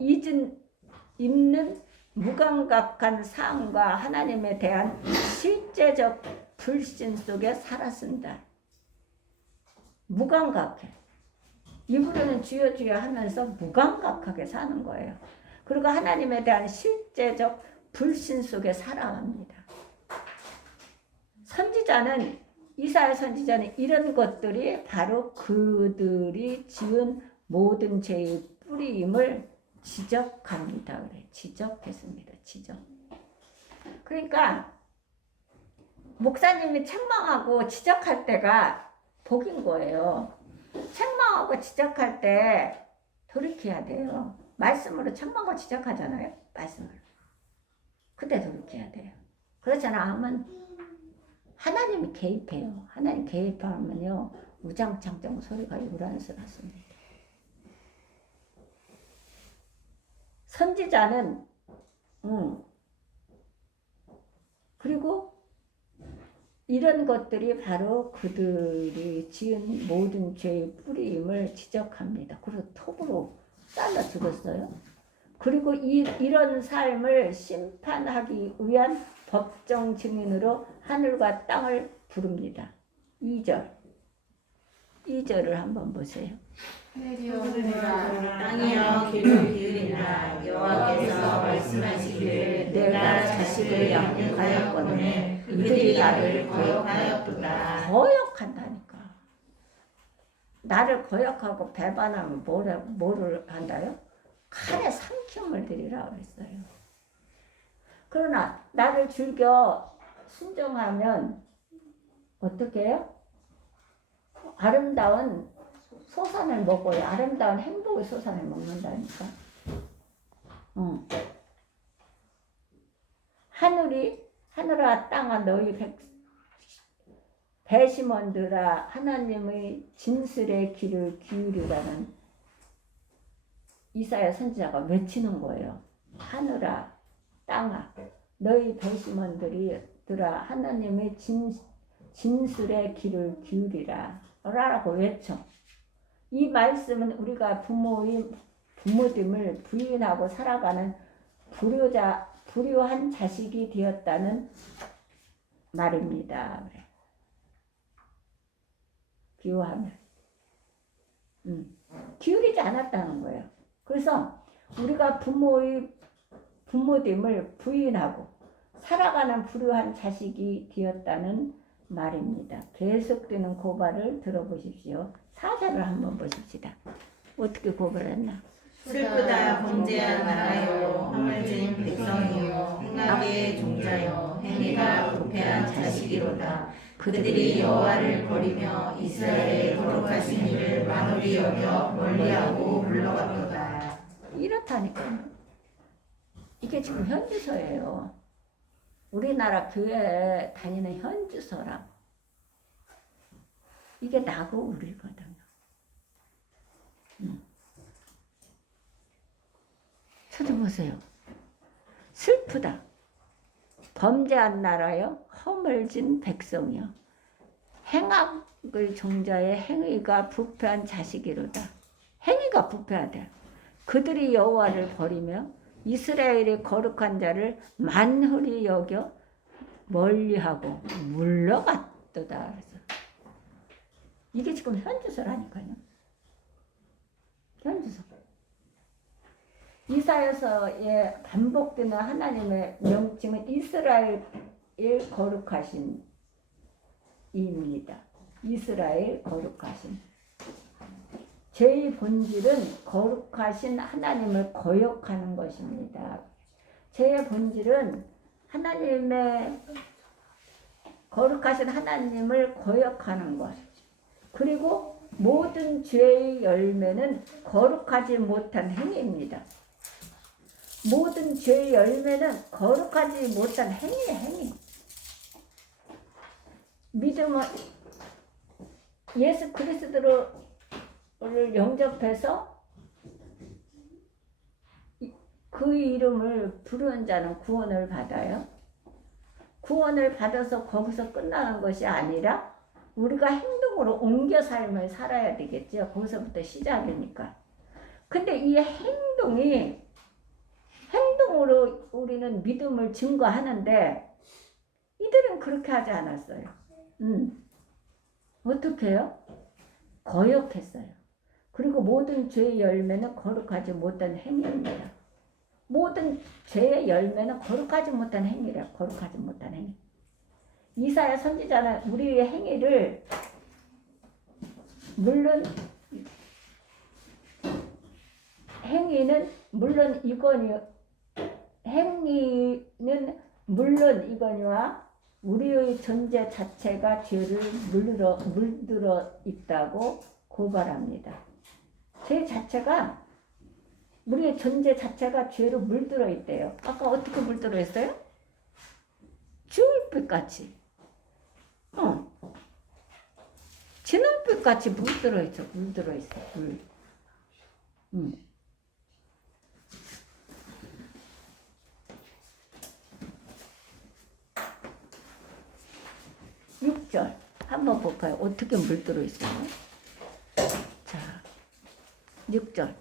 잊는 무감각한 삶과 하나님에 대한 실제적 불신 속에 살았습니다. 무감각해. 입으로는 주여 주여 하면서 무감각하게 사는 거예요. 그리고 하나님에 대한 실제적 불신 속에 살아갑니다. 이사야 선지자는 이런 것들이 바로 그들이 지은 모든 죄의 뿌리임을 지적합니다. 그래. 지적했습니다. 지적. 그러니까 목사님이 책망하고 지적할 때가 복인 거예요. 책망하고 지적할 때 돌이켜야 돼요. 말씀으로 책망하고 지적하잖아요. 말씀으로. 그때 돌이켜야 돼요. 그렇지 않으면 하나님이 개입해요. 하나님 개입하면요. 우장창정 소리가 요란스럽습니다. 선지자는 그리고 이런 것들이 바로 그들이 지은 모든 죄의 뿌리임을 지적합니다. 그리고 톱으로 잘라 죽었어요. 그리고 이런 삶을 심판하기 위한 법정 증인으로 하늘과 땅을 부릅니다. 2절을 한번 보세요. 땅이여 귀를 기울이라. 여호와께서 말씀하시기를 내가 자식을 양육하였거늘 이들이 나를 거역하였도다. 거역한다니까. 나를 거역하고 배반하면 뭐를 한다요? 칼에 삼킴을 드리라 그랬어요. 그러나 나를 즐겨 순종하면 어떻게 해요? 아름다운 소산을 먹어요. 아름다운 행복의 소산을 먹는다니까. 하늘아 땅아 너희 배심원들아 하나님의 진술의 귀를 기울이라는 이사야 선지자가 외치는 거예요. 하늘아 땅아 너희 배심원들아 하나님의 진술의 귀를 기울이라 라고 외쳐. 이 말씀은 우리가 부모됨을 부인하고 살아가는 불효한 자식이 되었다는 말입니다. 기호하면 기울이지 않았다는 거예요. 그래서 우리가 부모됨을 부인하고 살아가는 불우한 자식이 되었다는 말입니다. 계속되는 고발을 들어보십시오. 4절을 한번 보십시다. 어떻게 고발했나? 슬프다 범죄한 나라요 허물진 백성이요 행악의 종자요 행위가 부패한 자식이로다. 그들이 여호와를 버리며 이스라엘의 거룩하신 이를 만홀히 여겨 멀리하고 물러갔도다. 이렇다니까요. 이게 지금 현주소예요. 우리나라 교회 다니는 현주소라고. 이게 나고 우리거든요. 찾아보세요. 슬프다. 범죄한 나라요. 허물진 백성이요. 행악의 종자의 행위가 부패한 자식이로다. 행위가 부패하다. 그들이 여호와를 버리며 이스라엘의 거룩한 자를 만홀히 여겨 멀리하고 물러갔도다. 그래서 이게 지금 현주소라니까요. 현주소. 이사야서에 반복되는 하나님의 명칭은 이스라엘 거룩하신 입니다. 이스라엘 거룩하신. 죄의 본질은 거룩하신 하나님을 거역하는 것입니다. 죄의 본질은 하나님의 거룩하신 하나님을 거역하는 것. 그리고 모든 죄의 열매는 거룩하지 못한 행위입니다. 모든 죄의 열매는 거룩하지 못한 행위. 믿음은 예수 그리스도를 영접해서 그 이름을 부르는 자는 구원을 받아요. 구원을 받아서 거기서 끝나는 것이 아니라 우리가 행동으로 옮겨 삶을 살아야 되겠죠. 거기서부터 시작이니까. 근데 이 행동으로 우리는 믿음을 증거하는데 이들은 그렇게 하지 않았어요. 어떻게 해요? 거역했어요. 그리고 모든 죄의 열매는 거룩하지 못한 행위입니다. 모든 죄의 열매는 거룩하지 못한 행위래요. 거룩하지 못한 행위. 이사야 선지자는 우리의 행위를 행위는 물론 이거니와 우리의 존재 자체가 죄를 물들어 있다고 고발합니다. 우리의 존재 자체가 죄로 물들어 있대요. 아까 어떻게 물들어 있어요? 주울빛같이. 진홍빛같이 물들어 있어. 물. 6절 한번 볼까요? 어떻게 물들어 있어요? 자, 6절.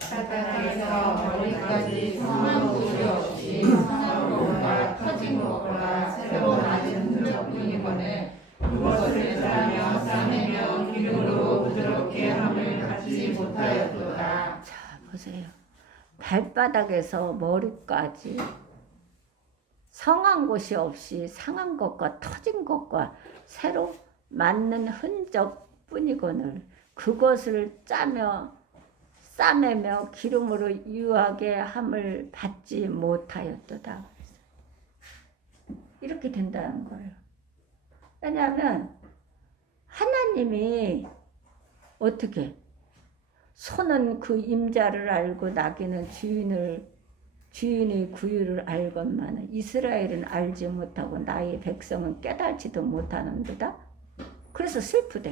바닥에서 머리까지 성한 곳이 없이 성으로가 터진 것과 새로 맞은 흔적뿐이거늘 그것을 싸매며 기름으로 부드럽게 함을 갖지 못하였도다. 자, 보세요. 발바닥에서 머리까지 성한 곳이 없이 상한 것과 터진 것과 새로 맞는 흔적뿐이거늘 그것을 싸매며 기름으로 유하게 함을 받지 못하였도다. 이렇게 된다는 거예요. 왜냐하면 하나님이 어떻게 소는 그 임자를 알고 나귀는 주인의 구유를 알건만은 이스라엘은 알지 못하고 나의 백성은 깨달지도 못하는도다. 그래서 슬프다.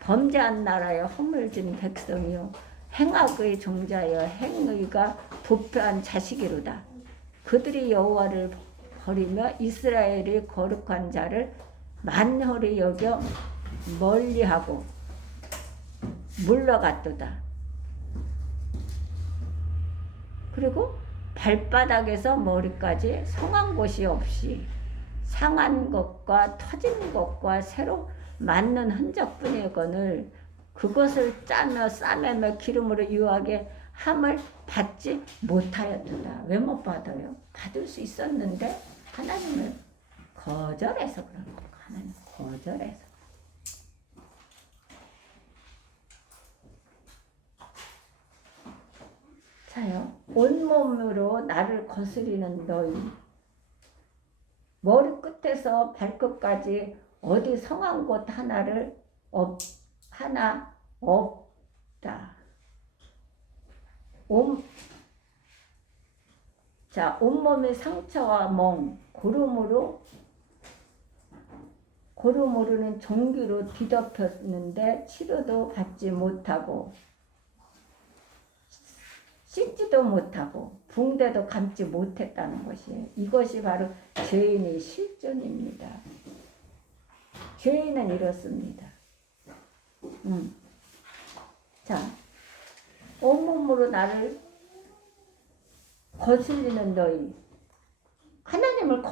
범죄한 나라여 허물진 백성이요 행악의 종자여 행의가 부패한 자식이로다. 그들이 여호와를 버리며 이스라엘의 거룩한 자를 만홀히 여겨 멀리하고 물러갔도다. 그리고 발바닥에서 머리까지 성한 곳이 없이 상한 것과 터진 것과 새로 맞는 흔적뿐이거늘 그것을 짜며 싸매며 기름으로 유하게 함을 받지 못하였도다. 왜 못 받아요? 받을 수 있었는데 하나님을 거절해서 그런 거. 하나님 거절해서. 자요. 온몸으로 나를 거스리는 너희 머리끝에서 발끝까지 어디 성한 곳 하나 없다. 온몸의 상처와 멍 고루고루는 종기로 뒤덮였는데 치료도 받지 못하고 씻지도 못하고 붕대도 감지 못했다는 것이에요. 이것이 바로 죄인의 실존입니다. 죄인은 이렇습니다. 자, 온몸으로 나를 거슬리는 너희. 하나님을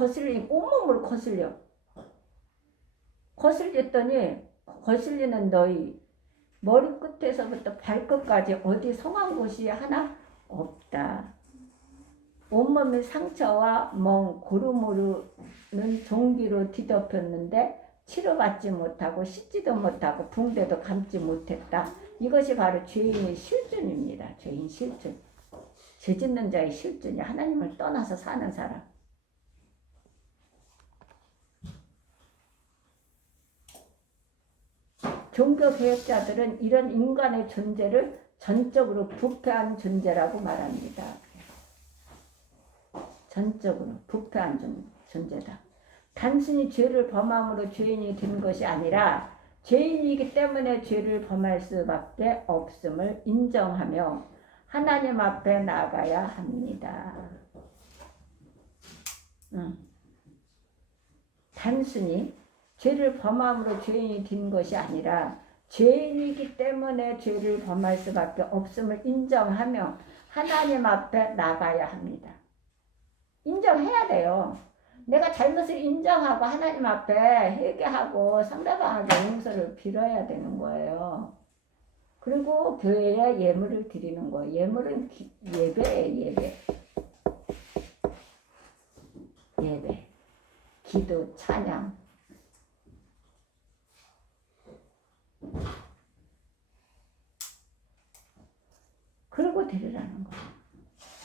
온몸으로 거슬렸더니 거슬리는 너희. 머리끝에서부터 발끝까지 어디 성한 곳이 하나 없다. 온몸의 상처와 멍, 고루고루는 종기로 뒤덮였는데 치료받지 못하고 씻지도 못하고 붕대도 감지 못했다. 이것이 바로 죄인의 실존입니다. 죄인 실존. 죄 짓는 자의 실존이 하나님을 떠나서 사는 사람. 종교개혁자들은 이런 인간의 존재를 전적으로 부패한 존재라고 말합니다. 전적으로 부패한 존재다. 단순히 죄를 범함으로 죄인이 된 것이 아니라 죄인이기 때문에 죄를 범할 수밖에 없음을 인정하며 하나님 앞에 나가야 합니다. 단순히 죄를 범함으로 죄인이 된 것이 아니라 죄인이기 때문에 죄를 범할 수밖에 없음을 인정하며 하나님 앞에 나가야 합니다. 인정해야 돼요. 내가 잘못을 인정하고 하나님 앞에 회개하고 상대방에게 용서를 빌어야 되는 거예요. 그리고 교회에 예물을 드리는 거예요. 예물은 예배예요. 예배. 기도, 찬양. 그러고 드리라는 거예요.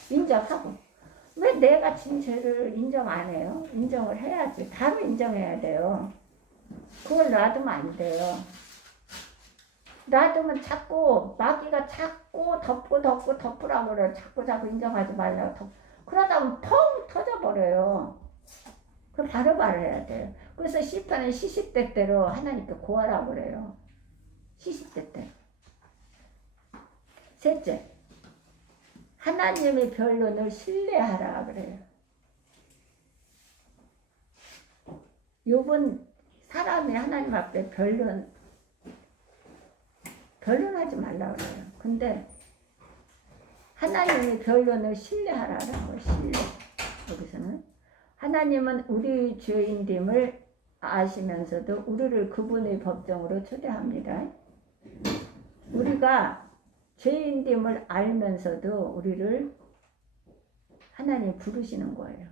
인정하고. 왜 내가 진 죄를 인정 안 해요? 인정을 해야지. 다음에 인정해야 돼요. 그걸 놔두면 안 돼요. 놔두면 자꾸 마귀가 자꾸 덮으라고 그래요. 자꾸 인정하지 말라고. 그러다 보면 펑 터져버려요. 그럼 바로 말해야 돼요. 그래서 시편은 시시때때로 하나님께 구하라고 그래요. 시시때때로. 셋째, 하나님의 변론을 신뢰하라 그래요. 욥은 사람이 하나님 앞에 변론하지 말라 그래요. 근데 하나님의 변론을 신뢰하라는 거예요. 신뢰. 여기서는 하나님은 우리 죄인됨을 아시면서도 우리를 그분의 법정으로 초대합니다. 우리가 죄인됨을 알면서도 우리를 하나님 부르시는 거예요.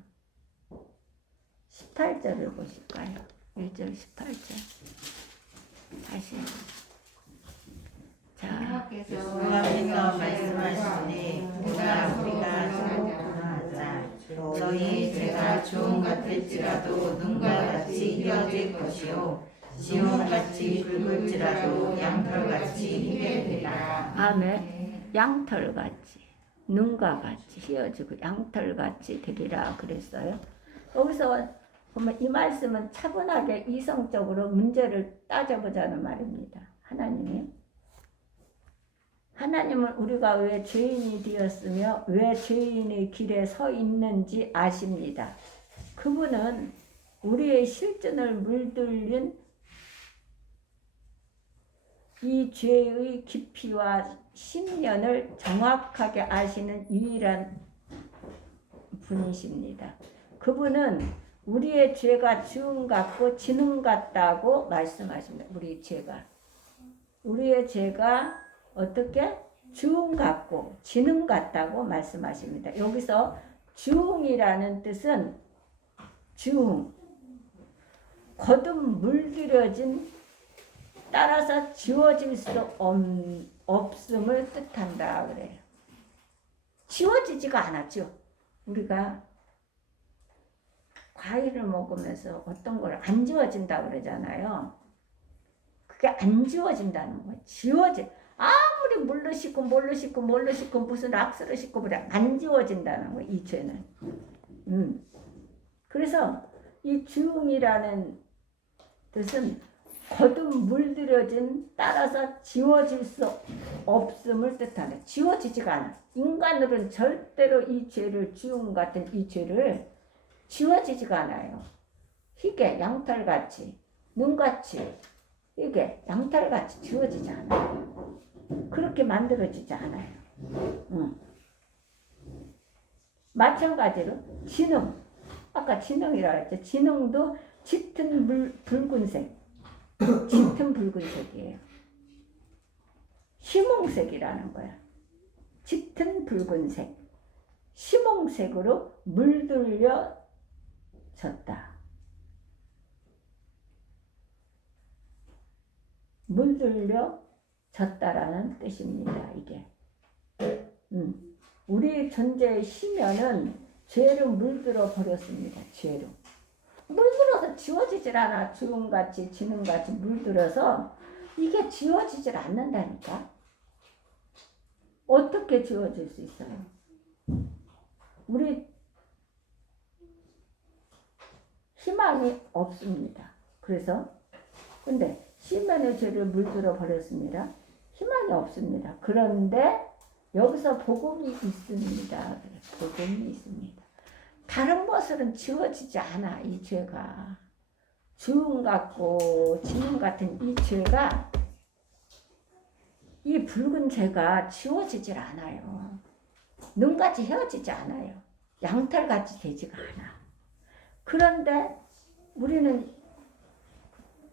18절을 보실까요? 1절 18절. 다시. 자, 예수께서 말씀하시니 우리가 소하자 너희 죄가 주홍 같을지라도 눈과 같이 이어질 것이요 지홍같이 붉을지라도 양털같이 희게 되리라. 아멘. 양털같이 눈과 같이 휘어지고 양털같이 되리라 그랬어요. 여기서 보면 이 말씀은 차분하게 이성적으로 문제를 따져보자는 말입니다. 하나님은 우리가 왜 죄인이 되었으며 왜 죄인의 길에 서 있는지 아십니다. 그분은 우리의 실존을 물들인 이 죄의 깊이와 심년을 정확하게 아시는 유일한 분이십니다. 그분은 우리의 죄가 주음 같고 진음 같다고 말씀하십니다. 우리의 죄가 어떻게? 주음 같고 진음 같다고 말씀하십니다. 여기서 주음이라는 뜻은 주음, 거듭 물들여진 따라서 지워질 수 없음을 뜻한다 그래요. 지워지지가 않았죠. 우리가 과일을 먹으면서 어떤 걸 안 지워진다 그러잖아요. 그게 안 지워진다는 거예요. 아무리 물로 씻고 무슨 락스로 씻고 그래 안 지워진다는 거예요. 이 죄는. 그래서 이 주음이라는 뜻은 거듭 물들여진 따라서 지워질 수 없음을 뜻한다. 지워지지가 않아. 인간으로는 절대로 이 죄를 주음 같은 이 죄를 지워지지가 않아요. 희게 양털같이 눈같이 이게 양털같이 지워지지 않아요. 그렇게 만들어지지 않아요. 마찬가지로 진흥, 아까 진흥이라고 했죠. 진흥도 짙은 붉은색, 짙은 붉은색이에요. 심홍색이라는 거야. 짙은 붉은색, 심홍색으로 물들여졌다. 물들여졌다라는 뜻입니다. 이게. 우리 존재의 심연은 죄로 물들어 버렸습니다. 죄로. 물들어서 지워지질 않아. 주음같이 진음같이 물들어서 이게 지워지질 않는다니까. 어떻게 지워질 수 있어요? 우리 희망이 없습니다. 그래서 근데 심연의 죄를 물들어 버렸습니다. 희망이 없습니다. 그런데 여기서 복음이 있습니다. 복음이 있습니다. 다른 것은 지워지지 않아. 이 죄가 주음 같고 진음 같은 이 죄가 이 붉은 죄가 지워지질 않아요. 눈같이 헤어지지 않아요. 양털같이 되지가 않아. 그런데 우리는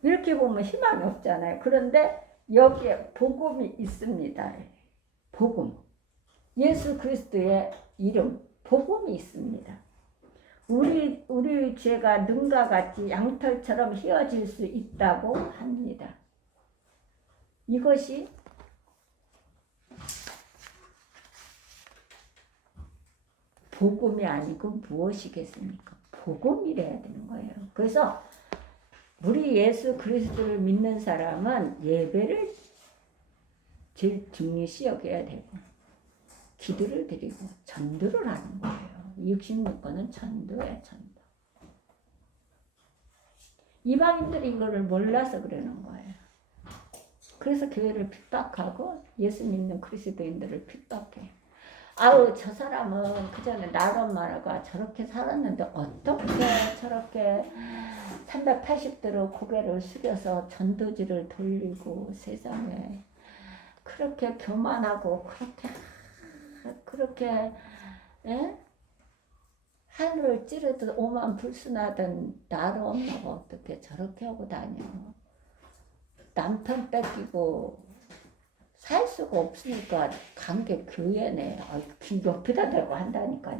이렇게 보면 희망이 없잖아요. 그런데 여기에 복음이 있습니다. 복음. 예수 그리스도의 이름, 복음이 있습니다. 우리 죄가 눈과 같이 양털처럼 휘어질 수 있다고 합니다. 이것이 복음이 아니고 무엇이겠습니까? 복음이래야 되는 거예요. 그래서 우리 예수 그리스도를 믿는 사람은 예배를 제일 중요시 여겨야 되고 기도를 드리고 전도를 하는 거예요. 66번은 전도예요. 전도. 이방인들이 이거를 몰라서 그러는 거예요. 그래서 교회를 핍박하고 예수 믿는 그리스도인들을 핍박해. 아우 저 사람은 그전에 나름마라가 저렇게 살았는데 어떻게 저렇게 380도로 고개를 숙여서 전도지를 돌리고 세상에 그렇게 교만하고 그렇게 에? 하늘을 찌르듯 오만 불순하던 나로 엄마가 어떻게 저렇게 하고 다녀. 남편 뺏기고 살 수가 없으니까 관계 교회네. 옆에다 대고 한다니까요.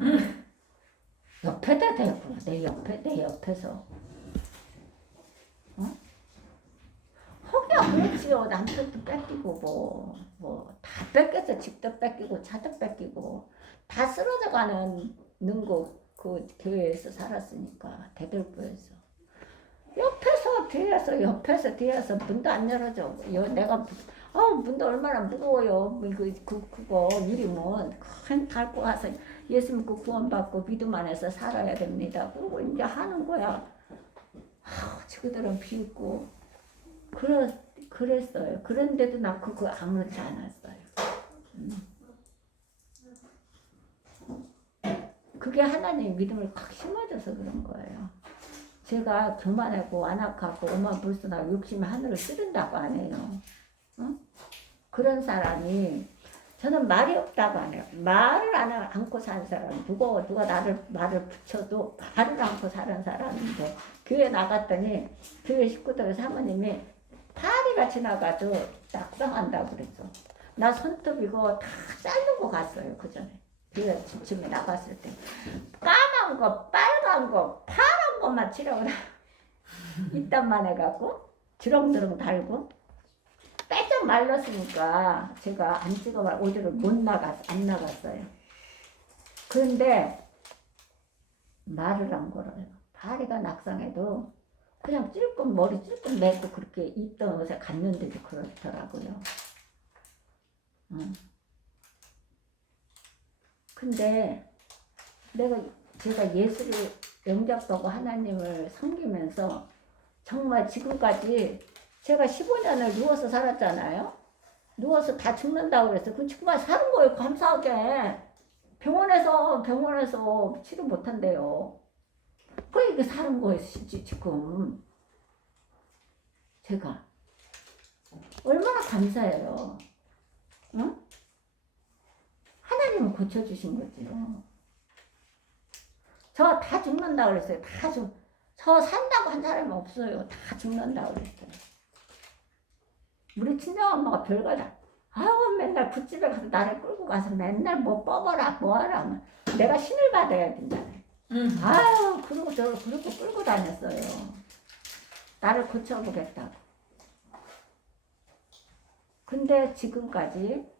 옆에다 대고 내 옆에서. 허기야 그렇지요. 남편도 뺏기고 다 뺏겨서 집도 뺏기고 차도 뺏기고 다 쓰러져 가는 능곡 그 교회에서 살았으니까 대들보에서 옆에서 뒤에서 문도 안 열어줘. 내가 문도 얼마나 무거워요. 그거 유리문 큰 닳고 가서 예수 믿고 구원받고 믿음 안에서 살아야 됩니다. 그리고 이제 하는 거야. 친구들은 비웃고 그랬어요. 그런데도 나 그거 아무렇지 않았어요. 그게 하나님의 믿음을 확 심어줘서 그런 거예요. 제가 교만하고 완악하고 오만불순하고 욕심이 하늘을 찌른다고 안 해요. 그런 사람이 저는 말이 없다고 안 해요. 말을 않고 사는 사람, 누가 말을 붙여도 말을 않고 사는 사람인데, 교회 나갔더니, 교회 식구들 사모님이 파리가 지나가도 낙상한다고 그랬어. 나 손톱 이거 다 자르고 갔어요, 그 전에. 교회 지침에 나갔을 때. 까만 거, 빨간 거, 파란 것만 칠하고 이딴만 해갖고, 주렁주렁 달고, 빼짝 말랐으니까 제가 안 찍어봐 오디오를 안 나갔어요. 그런데 말을 안 걸어요. 파리가 낙상해도 그냥 머리 찔끔 매고 그렇게 입던 옷에 갔는데도 그렇더라고요. 근데 제가 예수를 영접하고 하나님을 섬기면서 정말 지금까지 제가 15년을 누워서 살았잖아요. 누워서 다 죽는다고 그랬어요. 그건 정말 사는 거예요. 감사하게. 병원에서 치료 못한대요. 왜 이게 사는 거예요, 지금. 제가. 얼마나 감사해요. 응? 하나님은 고쳐주신 거지요. 저 다 죽는다고 그랬어요. 저 산다고 한 사람이 없어요. 다 죽는다고 그랬어요. 우리 친정엄마가 별거다. 아우 맨날 굿집에 가서 나를 끌고 가서 맨날 뭐 뽑아라 뭐하라 내가 신을 받아야 된다네. 아유 그러고 끌고 다녔어요. 나를 고쳐보겠다고. 근데 지금까지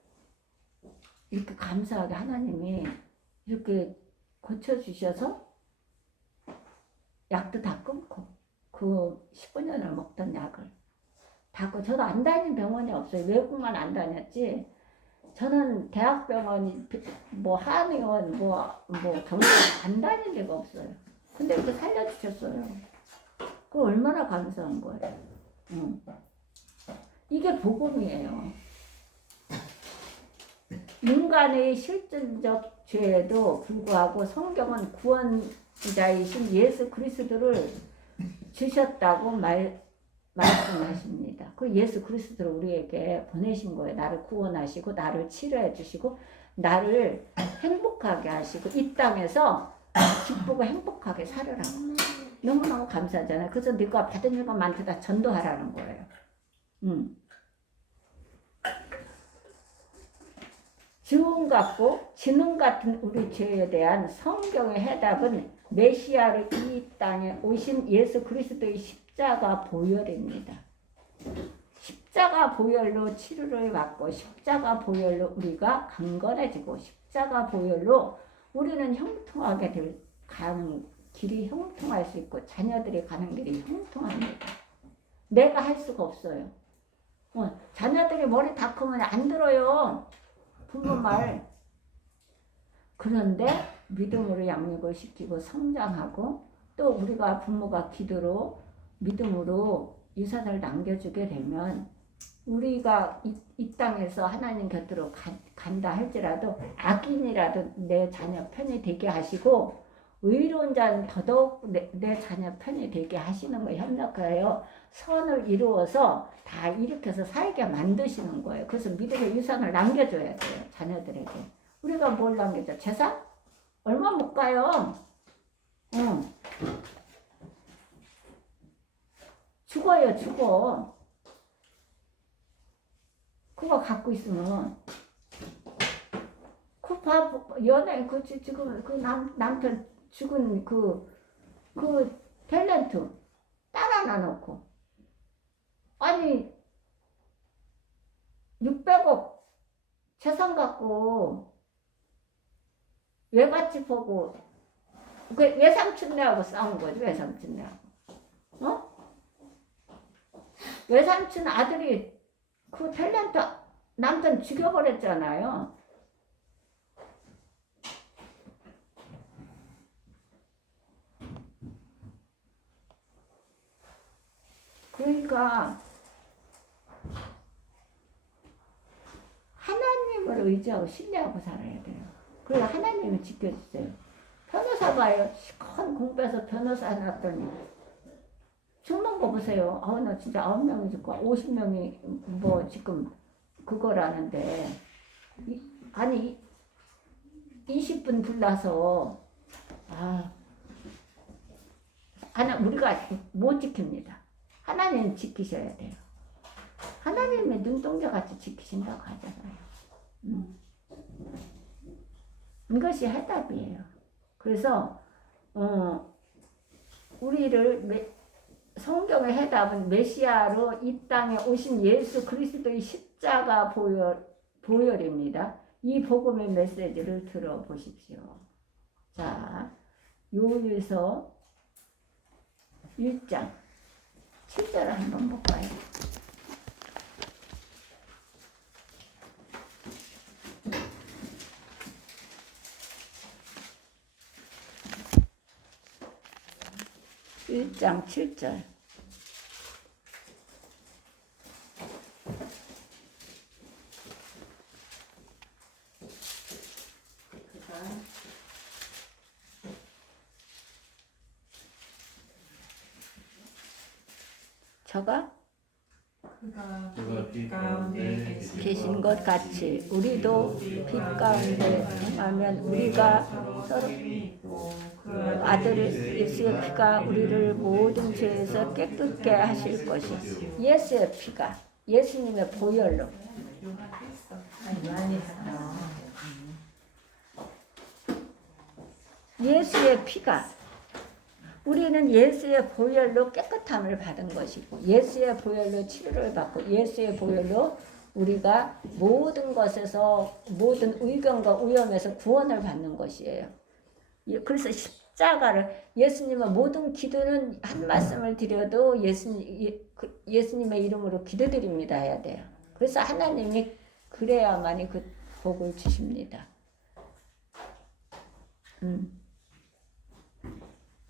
이렇게 감사하게 하나님이 이렇게 고쳐주셔서 약도 다 끊고 그 15년을 먹던 약을 저도 안 다닌 병원이 없어요. 외국만 안 다녔지. 저는 대학병원, 뭐 한의원, 경북 안 다닌 데가 없어요. 근데 이렇게 살려주셨어요. 그 얼마나 감사한 거예요. 이게 복음이에요. 인간의 실존적 죄에도 불구하고 성경은 구원자이신 예수 그리스도를 주셨다고 말씀하십니다. 그 예수 그리스도를 우리에게 보내신 거예요. 나를 구원하시고 나를 치료해 주시고 나를 행복하게 하시고 이 땅에서 기쁘고 행복하게 살으라고. 너무너무 감사하잖아요. 그래서 네가 받은 일만한테 다 전도하라는 거예요. 주음 같고 지능 같은 우리 죄에 대한 성경의 해답은 메시아를 이 땅에 오신 예수 그리스도의 십자가 보혈입니다. 십자가 보혈로 치료를 받고 십자가 보혈로 우리가 강건해지고 십자가 보혈로 우리는 형통하게 가는 길이 형통할 수 있고 자녀들이 가는 길이 형통합니다. 내가 할 수가 없어요. 자녀들이 머리 다 크면 안 들어요. 부모 말. 그런데 믿음으로 양육을 시키고 성장하고 또 우리가 부모가 기도로 믿음으로 유산을 남겨주게 되면 우리가 이 땅에서 하나님 곁으로 간다 할지라도 악인이라도 내 자녀 편이 되게 하시고 의로운 자는 더더욱 내 자녀 편이 되게 하시는 거 협력하여 선을 이루어서 다 일으켜서 살게 만드시는 거예요. 그래서 믿음의 유산을 남겨줘야 돼요. 자녀들에게. 우리가 뭘 남겨줘? 재산? 얼마 못 가요. 죽어요, 죽어. 그거 갖고 있으면. 지금 남편 죽은 그 탤런트 딸 하나 놓고. 아니, 600억 재산 갖고 외갓집 보고 외삼촌네하고 싸운 거지. 외삼촌네하고 외삼촌 아들이 그 탤런트 남편 죽여버렸잖아요. 그러니까 하나님을 의지하고 신뢰하고 살아야 돼요. 그래서 하나님이 지켜주세요. 변호사 봐요. 시큰 공부해서 변호사 해놨더니 죽는 거 보세요. 나 진짜 9명이 죽고 50명이 뭐 지금 그거라는데 아니 20분 불나서 우리가 못 지킵니다. 하나님 지키셔야 돼요. 하나님의 눈동자 같이 지키신다고 하잖아요. 이것이 해답이에요. 그래서 우리를 성경의 해답은 메시아로 이 땅에 오신 예수 그리스도의 십자가 보혈입니다. 이 복음의 메시지를 들어보십시오. 자, 요일서 1장 7절을 한번 볼까요? 일장 7절. 저가 그가 빛 가운데 계신 것 같이 우리도 빛 가운데 행하면 우리가 서로 아들 예수의 피가 우리를 모든 죄에서 깨끗게 하실 것이 예수의 피가 예수님의 보혈로 예수의 피가 우리는 예수의 보혈로 깨끗함을 받은 것이고 예수의 보혈로 치료를 받고 예수의 보혈로 우리가 모든 것에서 모든 의견과 오염에서 구원을 받는 것이에요. 그래서 십자가를 예수님의 모든 기도는 한 말씀을 드려도 예수님의 이름으로 기도드립니다 해야 돼요. 그래서 하나님이 그래야만이 그 복을 주십니다.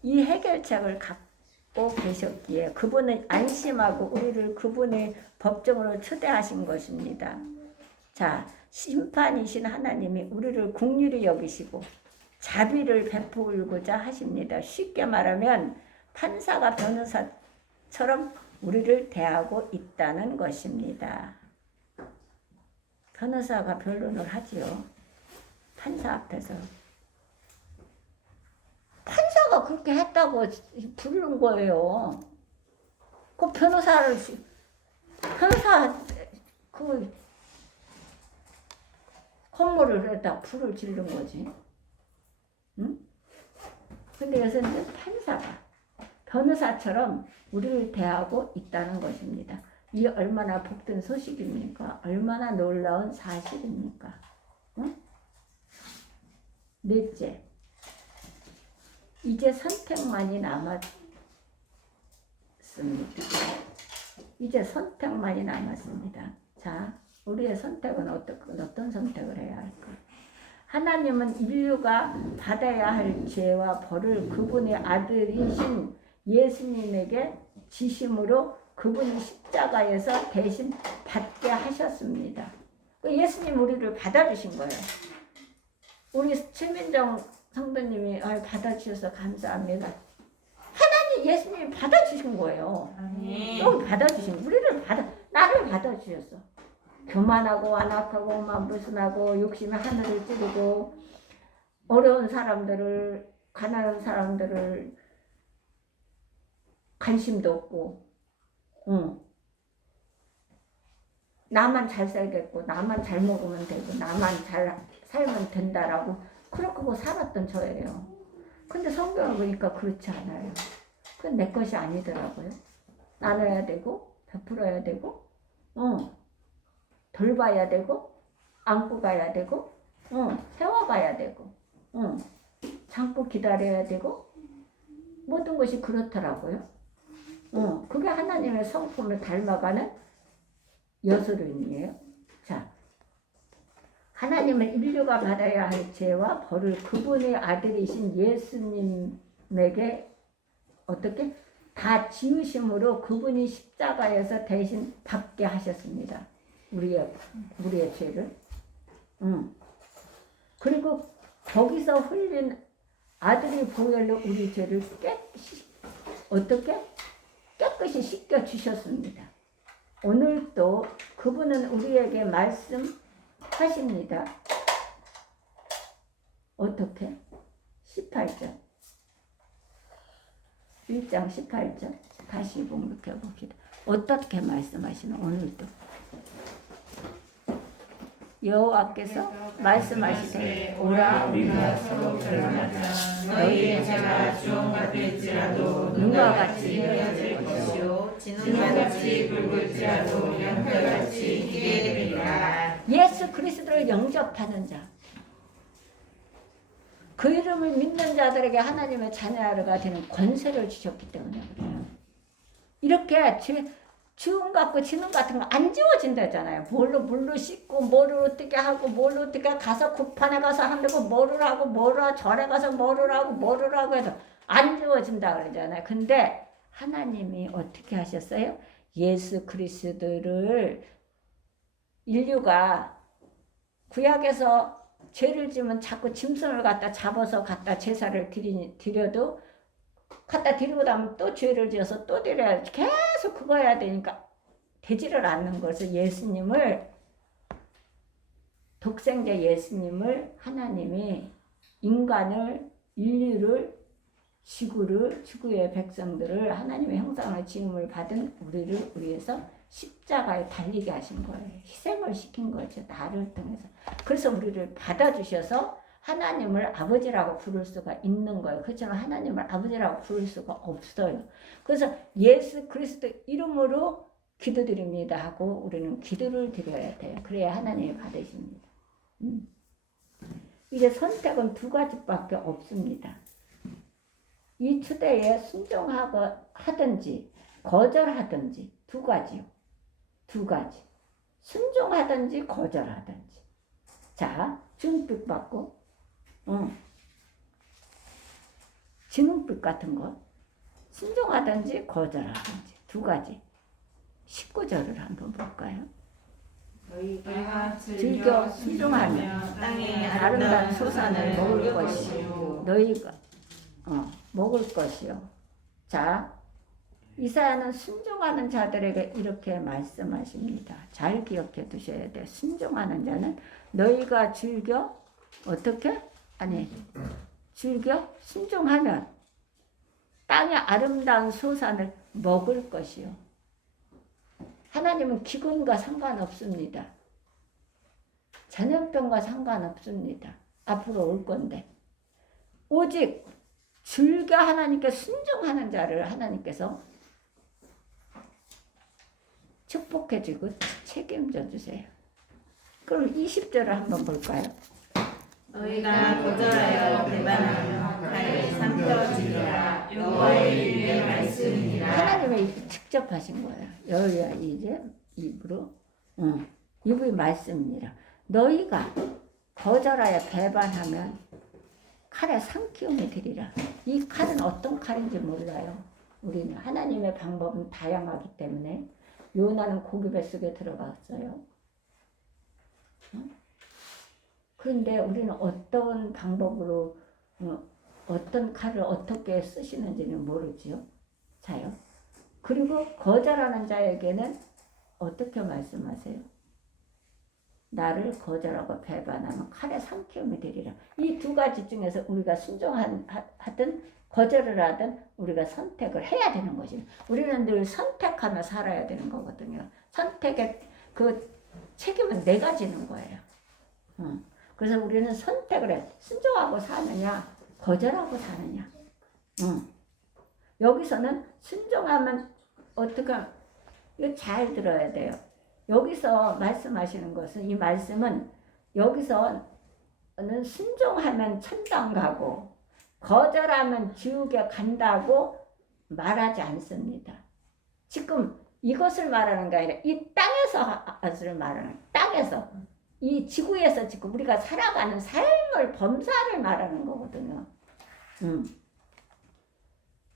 이 해결책을 갖고 계셨기에 그분은 안심하고 우리를 그분의 법정으로 초대하신 것입니다. 자, 심판이신 하나님이 우리를 긍휼히 여기시고 자비를 베풀고자 하십니다. 쉽게 말하면 판사가 변호사처럼 우리를 대하고 있다는 것입니다. 변호사가 변론을 하지요. 판사 앞에서. 판사가 그렇게 했다고 부르는 거예요. 그 변호사 그 건물을 갖다 불을 지른 거지. 응? 근데 여기서는 판사가 변호사처럼 우리를 대하고 있다는 것입니다. 이 얼마나 복된 소식입니까? 얼마나 놀라운 사실입니까? 응? 넷째, 이제 선택만이 남았습니다. 이제 선택만이 남았습니다. 자, 우리의 선택은 어떤 선택을 해야 할까? 하나님은 인류가 받아야 할 죄와 벌을 그분의 아들이신 예수님에게 지심으로 그분이 십자가에서 대신 받게 하셨습니다. 예수님 우리를 받아주신 거예요. 우리 최민정 성도님이 받아주셔서 감사합니다. 하나님 예수님이 받아주신 거예요. 여기 받아주신 나를 받아주셨어. 교만하고 완악하고 만불순하고 욕심에 하늘을 찌르고 어려운 사람들을 가난한 사람들을 관심도 없고 나만 잘 살겠고 나만 잘 먹으면 되고 나만 잘 살면 된다라고 그렇게 살았던 저예요. 근데 성경을 보니까 그렇지 않아요. 그건 내 것이 아니더라고요. 나눠야 되고 베풀어야 되고 돌봐야 되고 안고 가야 되고 세워가야 되고 참고 기다려야 되고 모든 것이 그렇더라고요. 그게 하나님의 성품을 닮아가는 여소름이에요. 자, 하나님은 인류가 받아야 할 죄와 벌을 그분의 아들이신 예수님에게 어떻게 다 지으심으로 그분이 십자가에서 대신 받게 하셨습니다. 우리의 죄를. 그리고 거기서 흘린 아들의 보혈로 우리 죄를 깨끗이 씻겨 주셨습니다. 오늘도 그분은 우리에게 말씀하십니다. 어떻게? 18절. 1장 18절. 다시 공독해 봅시다. 어떻게 말씀하시는 오늘도? 여호와께서 말씀하시되 오라 우리가 서로 결혼하자. 너희의 죄가 주홍 같을지라도 눈과 같이 이어질 것이요 진흙과 같이 붉을지라도 연결같이 희게 되리라. 예수 그리스도를 영접하는 자, 그 이름을 믿는 자들에게 하나님의 자녀가 되는 권세를 주셨기 때문에 그래요. 이렇게 주음 같고 진음 같은 거 안 지워진다잖아요. 물로 씻고 뭐를 어떻게 하고 뭐를 어떻게 가서 구판에 가서 한다고 뭐를 하고 뭐를 절에 가서 뭐를 하고 해서 안 지워진다 그러잖아요. 근데 하나님이 어떻게 하셨어요? 예수 그리스도를 인류가 구약에서 죄를 지면 자꾸 짐승을 갖다 잡아서 갖다 제사를 드려도 갖다 드리고 나면 또 죄를 지어서 또 드려야 계속 그거 해야 되니까 되지를 않는 것을 예수님을 독생자 예수님을 하나님이 인간을 인류를 지구의 백성들을 하나님의 형상을 지음을 받은 우리를 위해서 십자가에 달리게 하신 거예요. 희생을 시킨 거죠. 나를 통해서. 그래서 우리를 받아주셔서 하나님을 아버지라고 부를 수가 있는 거예요. 그렇지만 하나님을 아버지라고 부를 수가 없어요. 그래서 예수 그리스도 이름으로 기도드립니다 하고 우리는 기도를 드려야 돼요. 그래야 하나님이 받으십니다. 이제 선택은 두 가지밖에 없습니다. 이 추대에 순종하든지 거절하든지 두 가지요. 두 가지. 순종하든지 거절하든지. 자, 주눈빛 받고 진눈빛 같은 거 순종하든지 거절하든지 두 가지. 19절을 한번 볼까요? 너희가 즐겨 순종하면 땅의 아름다운 소산을 먹을 것이요. 너희가 먹을 것이요. 자, 이사야는 순종하는 자들에게 이렇게 말씀하십니다. 잘 기억해 두셔야 돼요. 순종하는 자는 너희가 즐겨 어떻게? 즐겨 순종하면 땅의 아름다운 소산을 먹을 것이요. 하나님은 기근과 상관없습니다. 전염병과 상관없습니다. 앞으로 올 건데 오직 즐겨 하나님께 순종하는 자를 하나님께서 축복해주고 책임져 주세요. 그럼 20절을 한번 볼까요? 너희가 거절하여 배반하면 칼에 삼켜지리라. 여호와의 입의 말씀이니라. 하나님이 직접 하신 거예요. 여호와 이제 입으로 입의 말씀이니라. 너희가 거절하여 배반하면 칼에 삼키움이 되리라. 이 칼은 어떤 칼인지 몰라요. 우리는 하나님의 방법은 다양하기 때문에 요나는 고기 뱃속에 들어갔어요. 그런데 우리는 어떤 방법으로 어떤 칼을 어떻게 쓰시는지는 모르지요. 자요. 그리고 거절하는 자에게는 어떻게 말씀하세요? 나를 거절하고 배반하면 칼에 삼키움이 되리라. 이 두 가지 중에서 우리가 순종하든 거절을 하든 우리가 선택을 해야 되는 것입니다. 우리는 늘 선택하며 살아야 되는 거거든요. 선택의 그 책임은 내가 지는 거예요. 그래서 우리는 선택을 해. 순종하고 사느냐 거절하고 사느냐. 여기서는 순종하면 어떻게 이거 잘 들어야 돼요. 여기서 말씀하시는 것은 이 말씀은 여기서는 순종하면 천당 가고 거절하면 지옥에 간다고 말하지 않습니다. 지금 이것을 말하는 게 아니라 이 땅에서를 말하는 땅에서 이 지구에서 지금 우리가 살아가는 삶을 범사를 말하는 거거든요.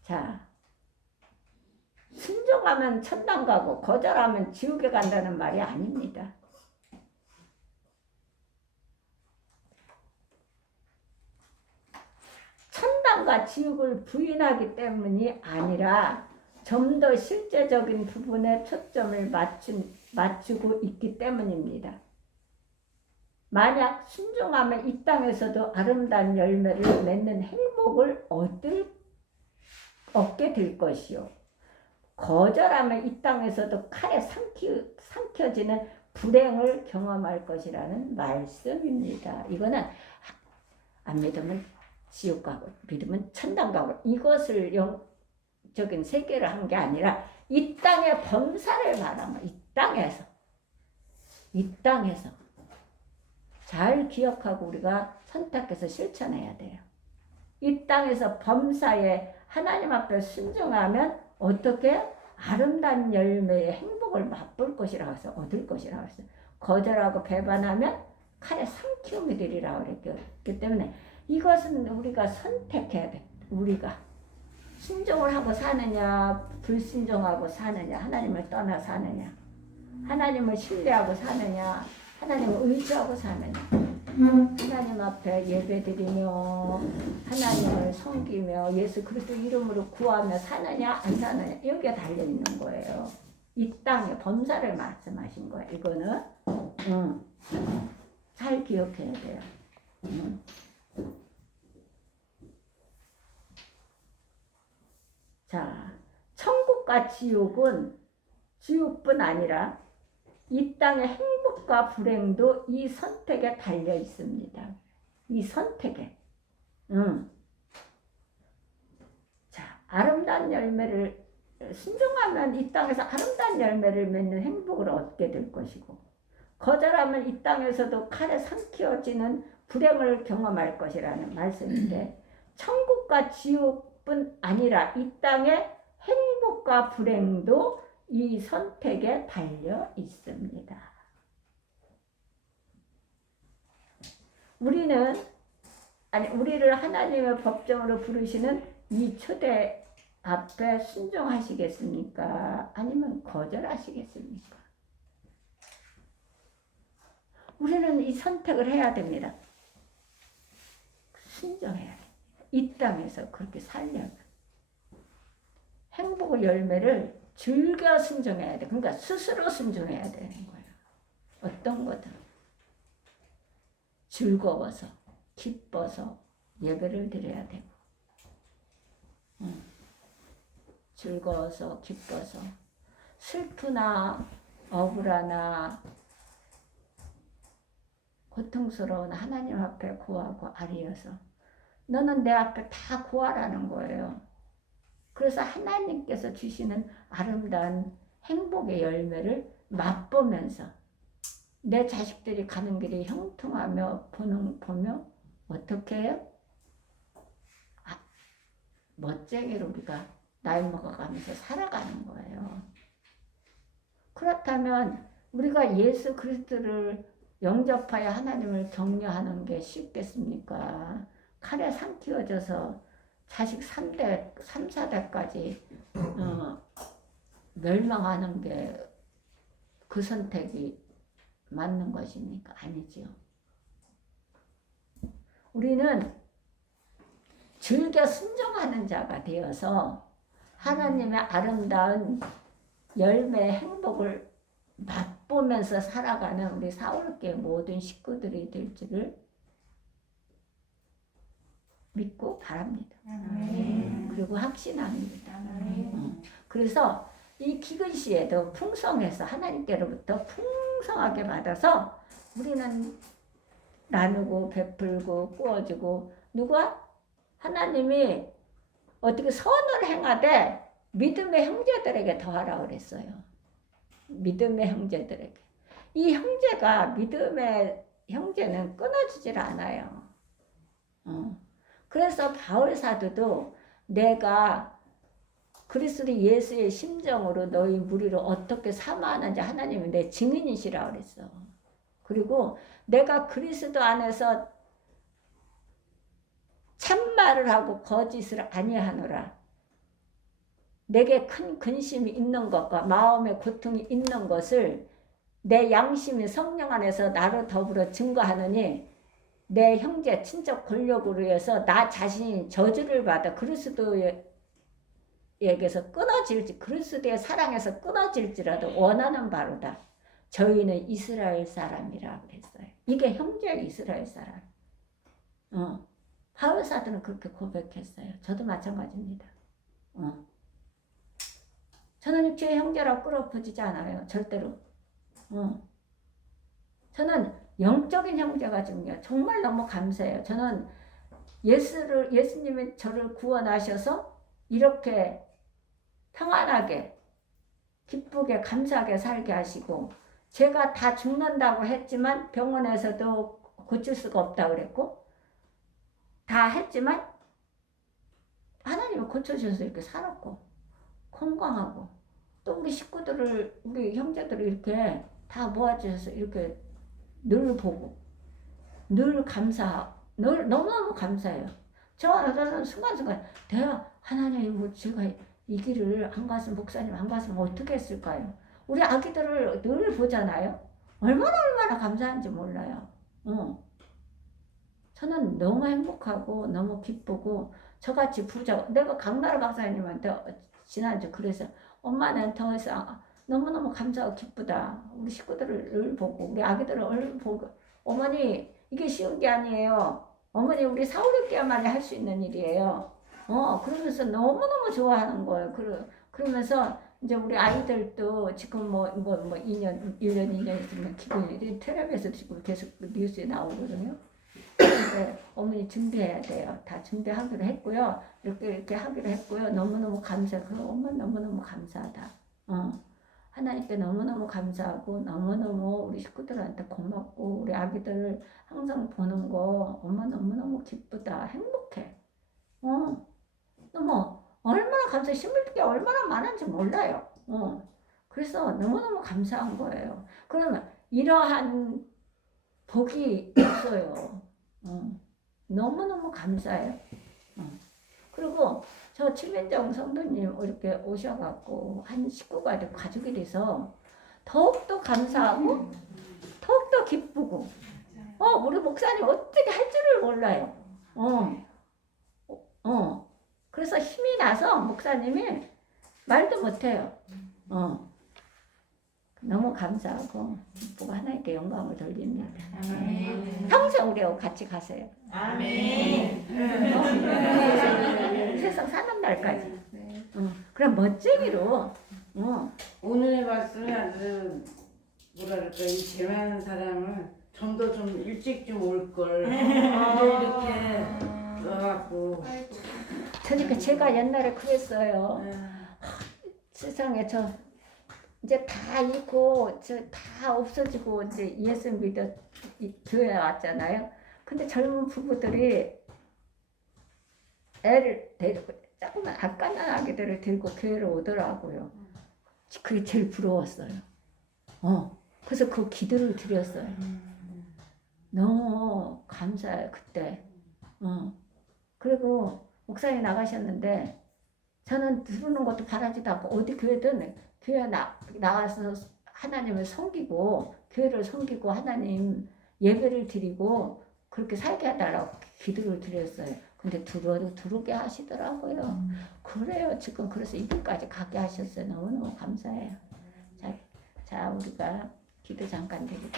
자, 순종하면 천당 가고 거절하면 지옥에 간다는 말이 아닙니다. 천당과 지옥을 부인하기 때문이 아니라 좀 더 실제적인 부분에 초점을 맞추고 있기 때문입니다. 만약 순종하면 이 땅에서도 아름다운 열매를 맺는 행복을 얻게 될 것이요. 거절하면 이 땅에서도 칼에 삼켜지는 불행을 경험할 것이라는 말씀입니다. 이거는 안 믿으면 지옥 가고 믿으면 천당 가고 이것을 영적인 세계를 한 게 아니라 이 땅의 범사를 말하면 이 땅에서 잘 기억하고 우리가 선택해서 실천해야 돼요. 이 땅에서 범사에 하나님 앞에 순종하면 어떻게 아름다운 열매의 행복을 맛볼 것이라고 해서 얻을 것이라고 했어요. 거절하고 배반하면 칼에 삼키움이 되리라고 그랬기 때문에 이것은 우리가 선택해야 돼. 우리가 순종을 하고 사느냐 불순종하고 사느냐 하나님을 떠나 사느냐 하나님을 신뢰하고 사느냐 하나님을 의지하고 사느냐 하나님 앞에 예배드리며 하나님을 섬기며 예수 그리스도 이름으로 구하며 사느냐 안 사느냐 여기에 달려있는 거예요. 이 땅의 범사를 말씀하신 거예요. 이거는 잘 기억해야 돼요. 자, 천국과 지옥뿐 아니라 이 땅의 행복과 불행도 이 선택에 달려 있습니다. 이 선택에. 자, 아름다운 열매를 순종하면 이 땅에서 아름다운 열매를 맺는 행복을 얻게 될 것이고 거절하면 이 땅에서도 칼에 삼키어지는 불행을 경험할 것이라는 말씀인데 천국과 지옥뿐 아니라 이 땅의 행복과 불행도 이 선택에 달려 있습니다. 우리를 하나님의 법정으로 부르시는 이 초대 앞에 순종하시겠습니까? 아니면 거절하시겠습니까? 우리는 이 선택을 해야 됩니다. 순종해야 됩니다. 이 땅에서 그렇게 살려면 행복의 열매를 즐겨 순종해야 돼. 그러니까 스스로 순종해야 되는 거예요. 어떤 거든 즐거워서 기뻐서 예배를 드려야 되고 즐거워서 기뻐서 슬프나 억울하나 고통스러운 하나님 앞에 구하고 아뢰어서 너는 내 앞에 다 구하라는 거예요. 그래서 하나님께서 주시는 아름다운 행복의 열매를 맛보면서 내 자식들이 가는 길이 형통하며 보며 어떻게 해요? 멋쟁이로 우리가 나이 먹어가면서 살아가는 거예요. 그렇다면 우리가 예수 그리스도를 영접하여 하나님을 격려하는 게 쉽겠습니까? 칼에 삼키어져서 자식 3대, 3, 4대까지 멸망하는 게 그 선택이 맞는 것입니까? 아니죠. 우리는 즐겨 순종하는 자가 되어서 하나님의 아름다운 열매의 행복을 맛보면서 살아가는 우리 사울교회 모든 식구들이 될 줄을 믿고 바랍니다. 그리고 확신합니다. 그래서 이 기근 시에도 풍성해서 하나님께로부터 풍성하게 받아서 우리는 나누고 베풀고 꾸어주고 누가 하나님이 어떻게 선을 행하되 믿음의 형제들에게 더하라 그랬어요. 믿음의 형제들에게. 이 형제가 믿음의 형제는 끊어지질 않아요. 그래서 바울 사도도 내가 그리스도 예수의 심정으로 너희 무리를 어떻게 사모하는지 하나님이 내 증인이시라 그랬어. 그리고 내가 그리스도 안에서 참말을 하고 거짓을 아니하노라. 내게 큰 근심이 있는 것과 마음의 고통이 있는 것을 내 양심이 성령 안에서 나로 더불어 증거하느니 내 형제 친척 권력으로 해서 나 자신이 저주를 받아 그리스도에게서 끊어질지 그리스도의 사랑에서 끊어질지라도 원하는 바로다. 저희는 이스라엘 사람이라 그랬어요. 이게 형제 이스라엘 사람. 바울 사도는 그렇게 고백했어요. 저도 마찬가지입니다. 저는 육체의 형제라고 끌어부지지 않아요. 절대로. 저는 영적인 형제가 중요해요. 정말 너무 감사해요. 저는 예수님이 저를 구원하셔서 이렇게 평안하게, 기쁘게, 감사하게 살게 하시고, 제가 다 죽는다고 했지만 병원에서도 고칠 수가 없다고 그랬고, 다 했지만 하나님이 고쳐주셔서 이렇게 살았고, 건강하고, 또 우리 식구들을, 우리 형제들을 이렇게 다 모아주셔서 이렇게 늘 보고, 늘 너무너무 감사해요. 저는 순간순간, 내가 하나님, 뭐 제가 이 길을 안 갔으면, 목사님 안 갔으면 어떻게 했을까요? 우리 아기들을 늘 보잖아요. 얼마나 감사한지 몰라요. 저는 너무 행복하고 너무 기쁘고, 저같이 부자, 내가 강나라 박사님한테 지난주 그래서 엄마는 더 이상 너무너무 감사하고 기쁘다. 우리 식구들을 늘 보고, 우리 아기들을 늘 보고, 어머니 이게 쉬운 게 아니에요. 어머니 우리 사오렵게야만이 할 수 있는 일이에요. 그러면서 너무너무 좋아하는 거예요. 그러면서 이제 우리 아이들도 지금 1년 2년 있으면 기본이 텔레비에서 지금 계속 뉴스에 나오거든요. 근데 어머니 준비해야 돼요. 다 준비하기로 했고요. 이렇게 하기로 했고요. 너무너무 감사해요. 엄마 너무너무 감사하다. 하나님께 너무너무 감사하고 너무너무 우리 식구들한테 고맙고, 우리 아기들을 항상 보는 거 엄마 너무너무 기쁘다. 행복해. 너무 얼마나 감사해. 심을 게 얼마나 많은지 몰라요. 그래서 너무너무 감사한 거예요. 그러면 이러한 복이 없어요. 너무너무 감사해요. 그리고 저 최민정 성도님 이렇게 오셔갖고 한 식구가 되고 가족이 돼서 더욱더 감사하고 더욱더 기쁘고, 우리 목사님 어떻게 할 줄을 몰라요. 그래서 힘이 나서 목사님이 말도 못해요. 너무 감사하고 기쁘고 하나님께 영광을 돌립니다. 아멘. 평생 우리하고 같이 가세요. 아멘. 세상 사는 날까지. 그럼 멋쟁이로. 오늘의 말씀이 아주 뭐랄까, 이 재미난 사람은 좀 더 좀 일찍 좀 올 걸. 이렇게 와갖고. 그러니까 제가 옛날에 그랬어요. 세상에 저 이제 다 잃고 저 다 없어지고 이제 예수 믿어 교회에 왔잖아요. 근데 젊은 부부들이 애를 데리고 조그만 아까난 아기들을 들고 교회를 오더라고요. 그게 제일 부러웠어요. 그래서 그 기도를 드렸어요. 너무 감사해요 그때. 그리고 목사님 나가셨는데 저는 들어오는 것도 바라지도 않고 어디 교회든 교회 나와서 하나님을 섬기고 교회를 섬기고 하나님 예배를 드리고 그렇게 살게 해달라고 기도를 드렸어요. 근데 들어오게 하시더라고요. 그래요. 지금 그래서 이분까지 가게 하셨어요. 너무너무 감사해요. 자 우리가 기도 잠깐 드리고,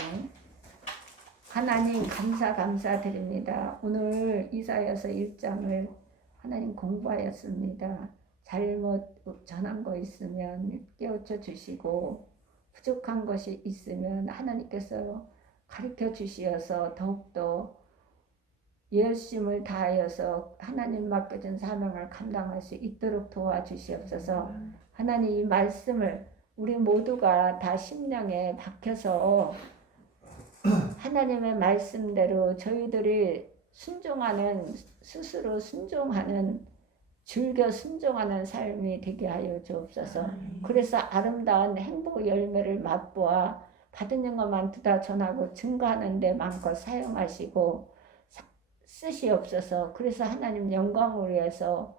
하나님 감사드립니다. 오늘 이사야서 1장을 하나님 공부하였습니다. 잘못 전한 거 있으면 깨우쳐 주시고, 부족한 것이 있으면 하나님께서 가르쳐 주시어서 더욱더 열심을 다하여서 하나님 맡겨준 사명을 감당할 수 있도록 도와주시옵소서. 하나님 이 말씀을 우리 모두가 다 심령에 박혀서 하나님의 말씀대로 저희들이 스스로 순종하는, 즐겨 순종하는 삶이 되게 하여 주옵소서. 그래서 아름다운 행복의 열매를 맛보아 받은 영감만 두다 전하고 증거하는 데 마음껏 사용하시고 쓰시옵소서. 그래서 하나님 영광을 위해서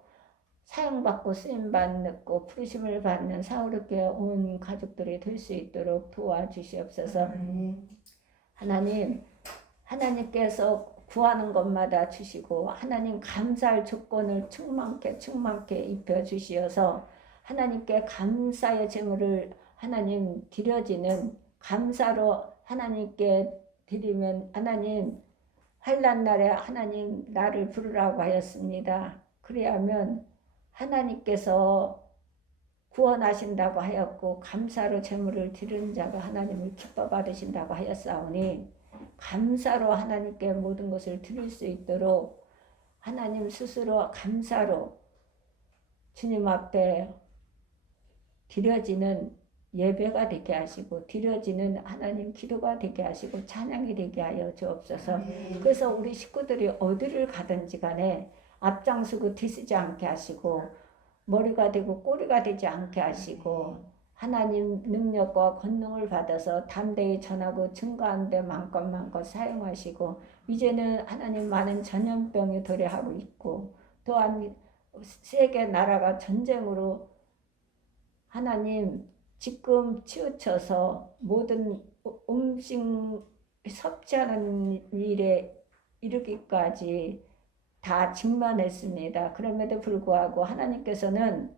사용받고 쓰임받고 부르심을 받는 사울교회 온 가족들이 될 수 있도록 도와주시옵소서. 하나님께서 구하는 것마다 주시고, 하나님 감사할 조건을 충만케 입혀주시어서 하나님께 감사의 제물을 하나님 드려지는 감사로 하나님께 드리면 하나님 환난 날에 하나님 나를 부르라고 하였습니다. 그래야면 하나님께서 구원하신다고 하였고 감사로 제물을 드리는 자가 하나님을 기뻐 받으신다고 하였사오니 감사로 하나님께 모든 것을 드릴 수 있도록 하나님 스스로 감사로 주님 앞에 드려지는 예배가 되게 하시고 드려지는 하나님 기도가 되게 하시고 찬양이 되게 하여 주옵소서. 그래서 우리 식구들이 어디를 가든지 간에 앞장서고 뒤쓰지 않게 하시고 머리가 되고 꼬리가 되지 않게 하시고 하나님 능력과 권능을 받아서 담대히 전하고 증거하는 데 마음껏 사용하시고 이제는 하나님 많은 전염병이 도래하고 있고 또한 세계 나라가 전쟁으로 하나님 지금 치우쳐서 모든 음식 섭취하는 일에 이르기까지 다 직면했습니다. 그럼에도 불구하고 하나님께서는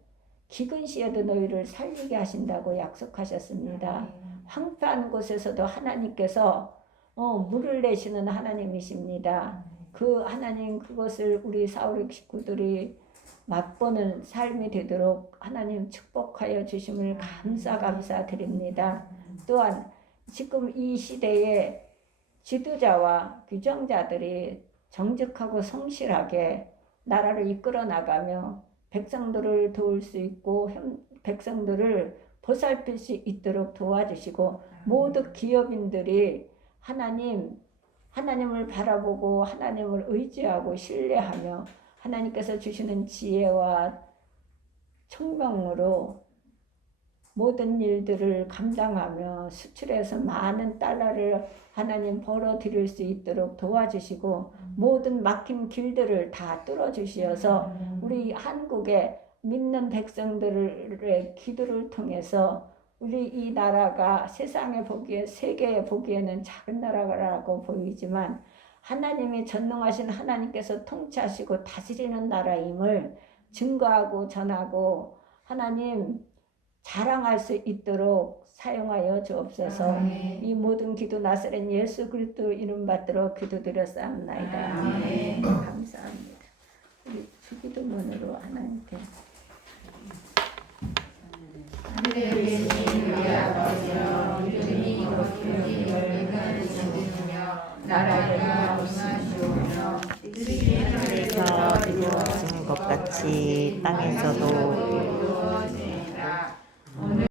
기근 시에도 너희를 살리게 하신다고 약속하셨습니다. 황폐한 곳에서도 하나님께서 물을 내시는 하나님이십니다. 그 하나님 그것을 우리 사울의 식구들이 맛보는 삶이 되도록 하나님 축복하여 주심을 감사드립니다. 또한 지금 이 시대에 지도자와 규정자들이 정직하고 성실하게 나라를 이끌어 나가며 백성들을 도울 수 있고 백성들을 보살필 수 있도록 도와주시고 모든 기업인들이 하나님을 바라보고 하나님을 의지하고 신뢰하며 하나님께서 주시는 지혜와 총명으로 모든 일들을 감당하며 수출해서 많은 달러를 하나님 벌어들일 수 있도록 도와주시고 모든 막힌 길들을 다 뚫어주시어서 우리 한국의 믿는 백성들의 기도를 통해서 우리 이 나라가 세상에 보기에 세계에 보기에는 작은 나라라고 보이지만 하나님이 전능하신 하나님께서 통치하시고 다스리는 나라임을 증거하고 전하고 하나님 자랑할 수 있도록 사용하여 주옵소서. 이 모든 기도 나사렛 예수 그리스도 이름 받들어 기도드렸사옵나이다. 감사합니다. 우리 주기도문으로 하나님께 하늘에 계신 우리 아버지여 이름이 거룩히 여겨지시며 나라가 임하시오며 뜻이 하늘에서 이루어진 것 같이 땅에서도 이루어지리라. 오늘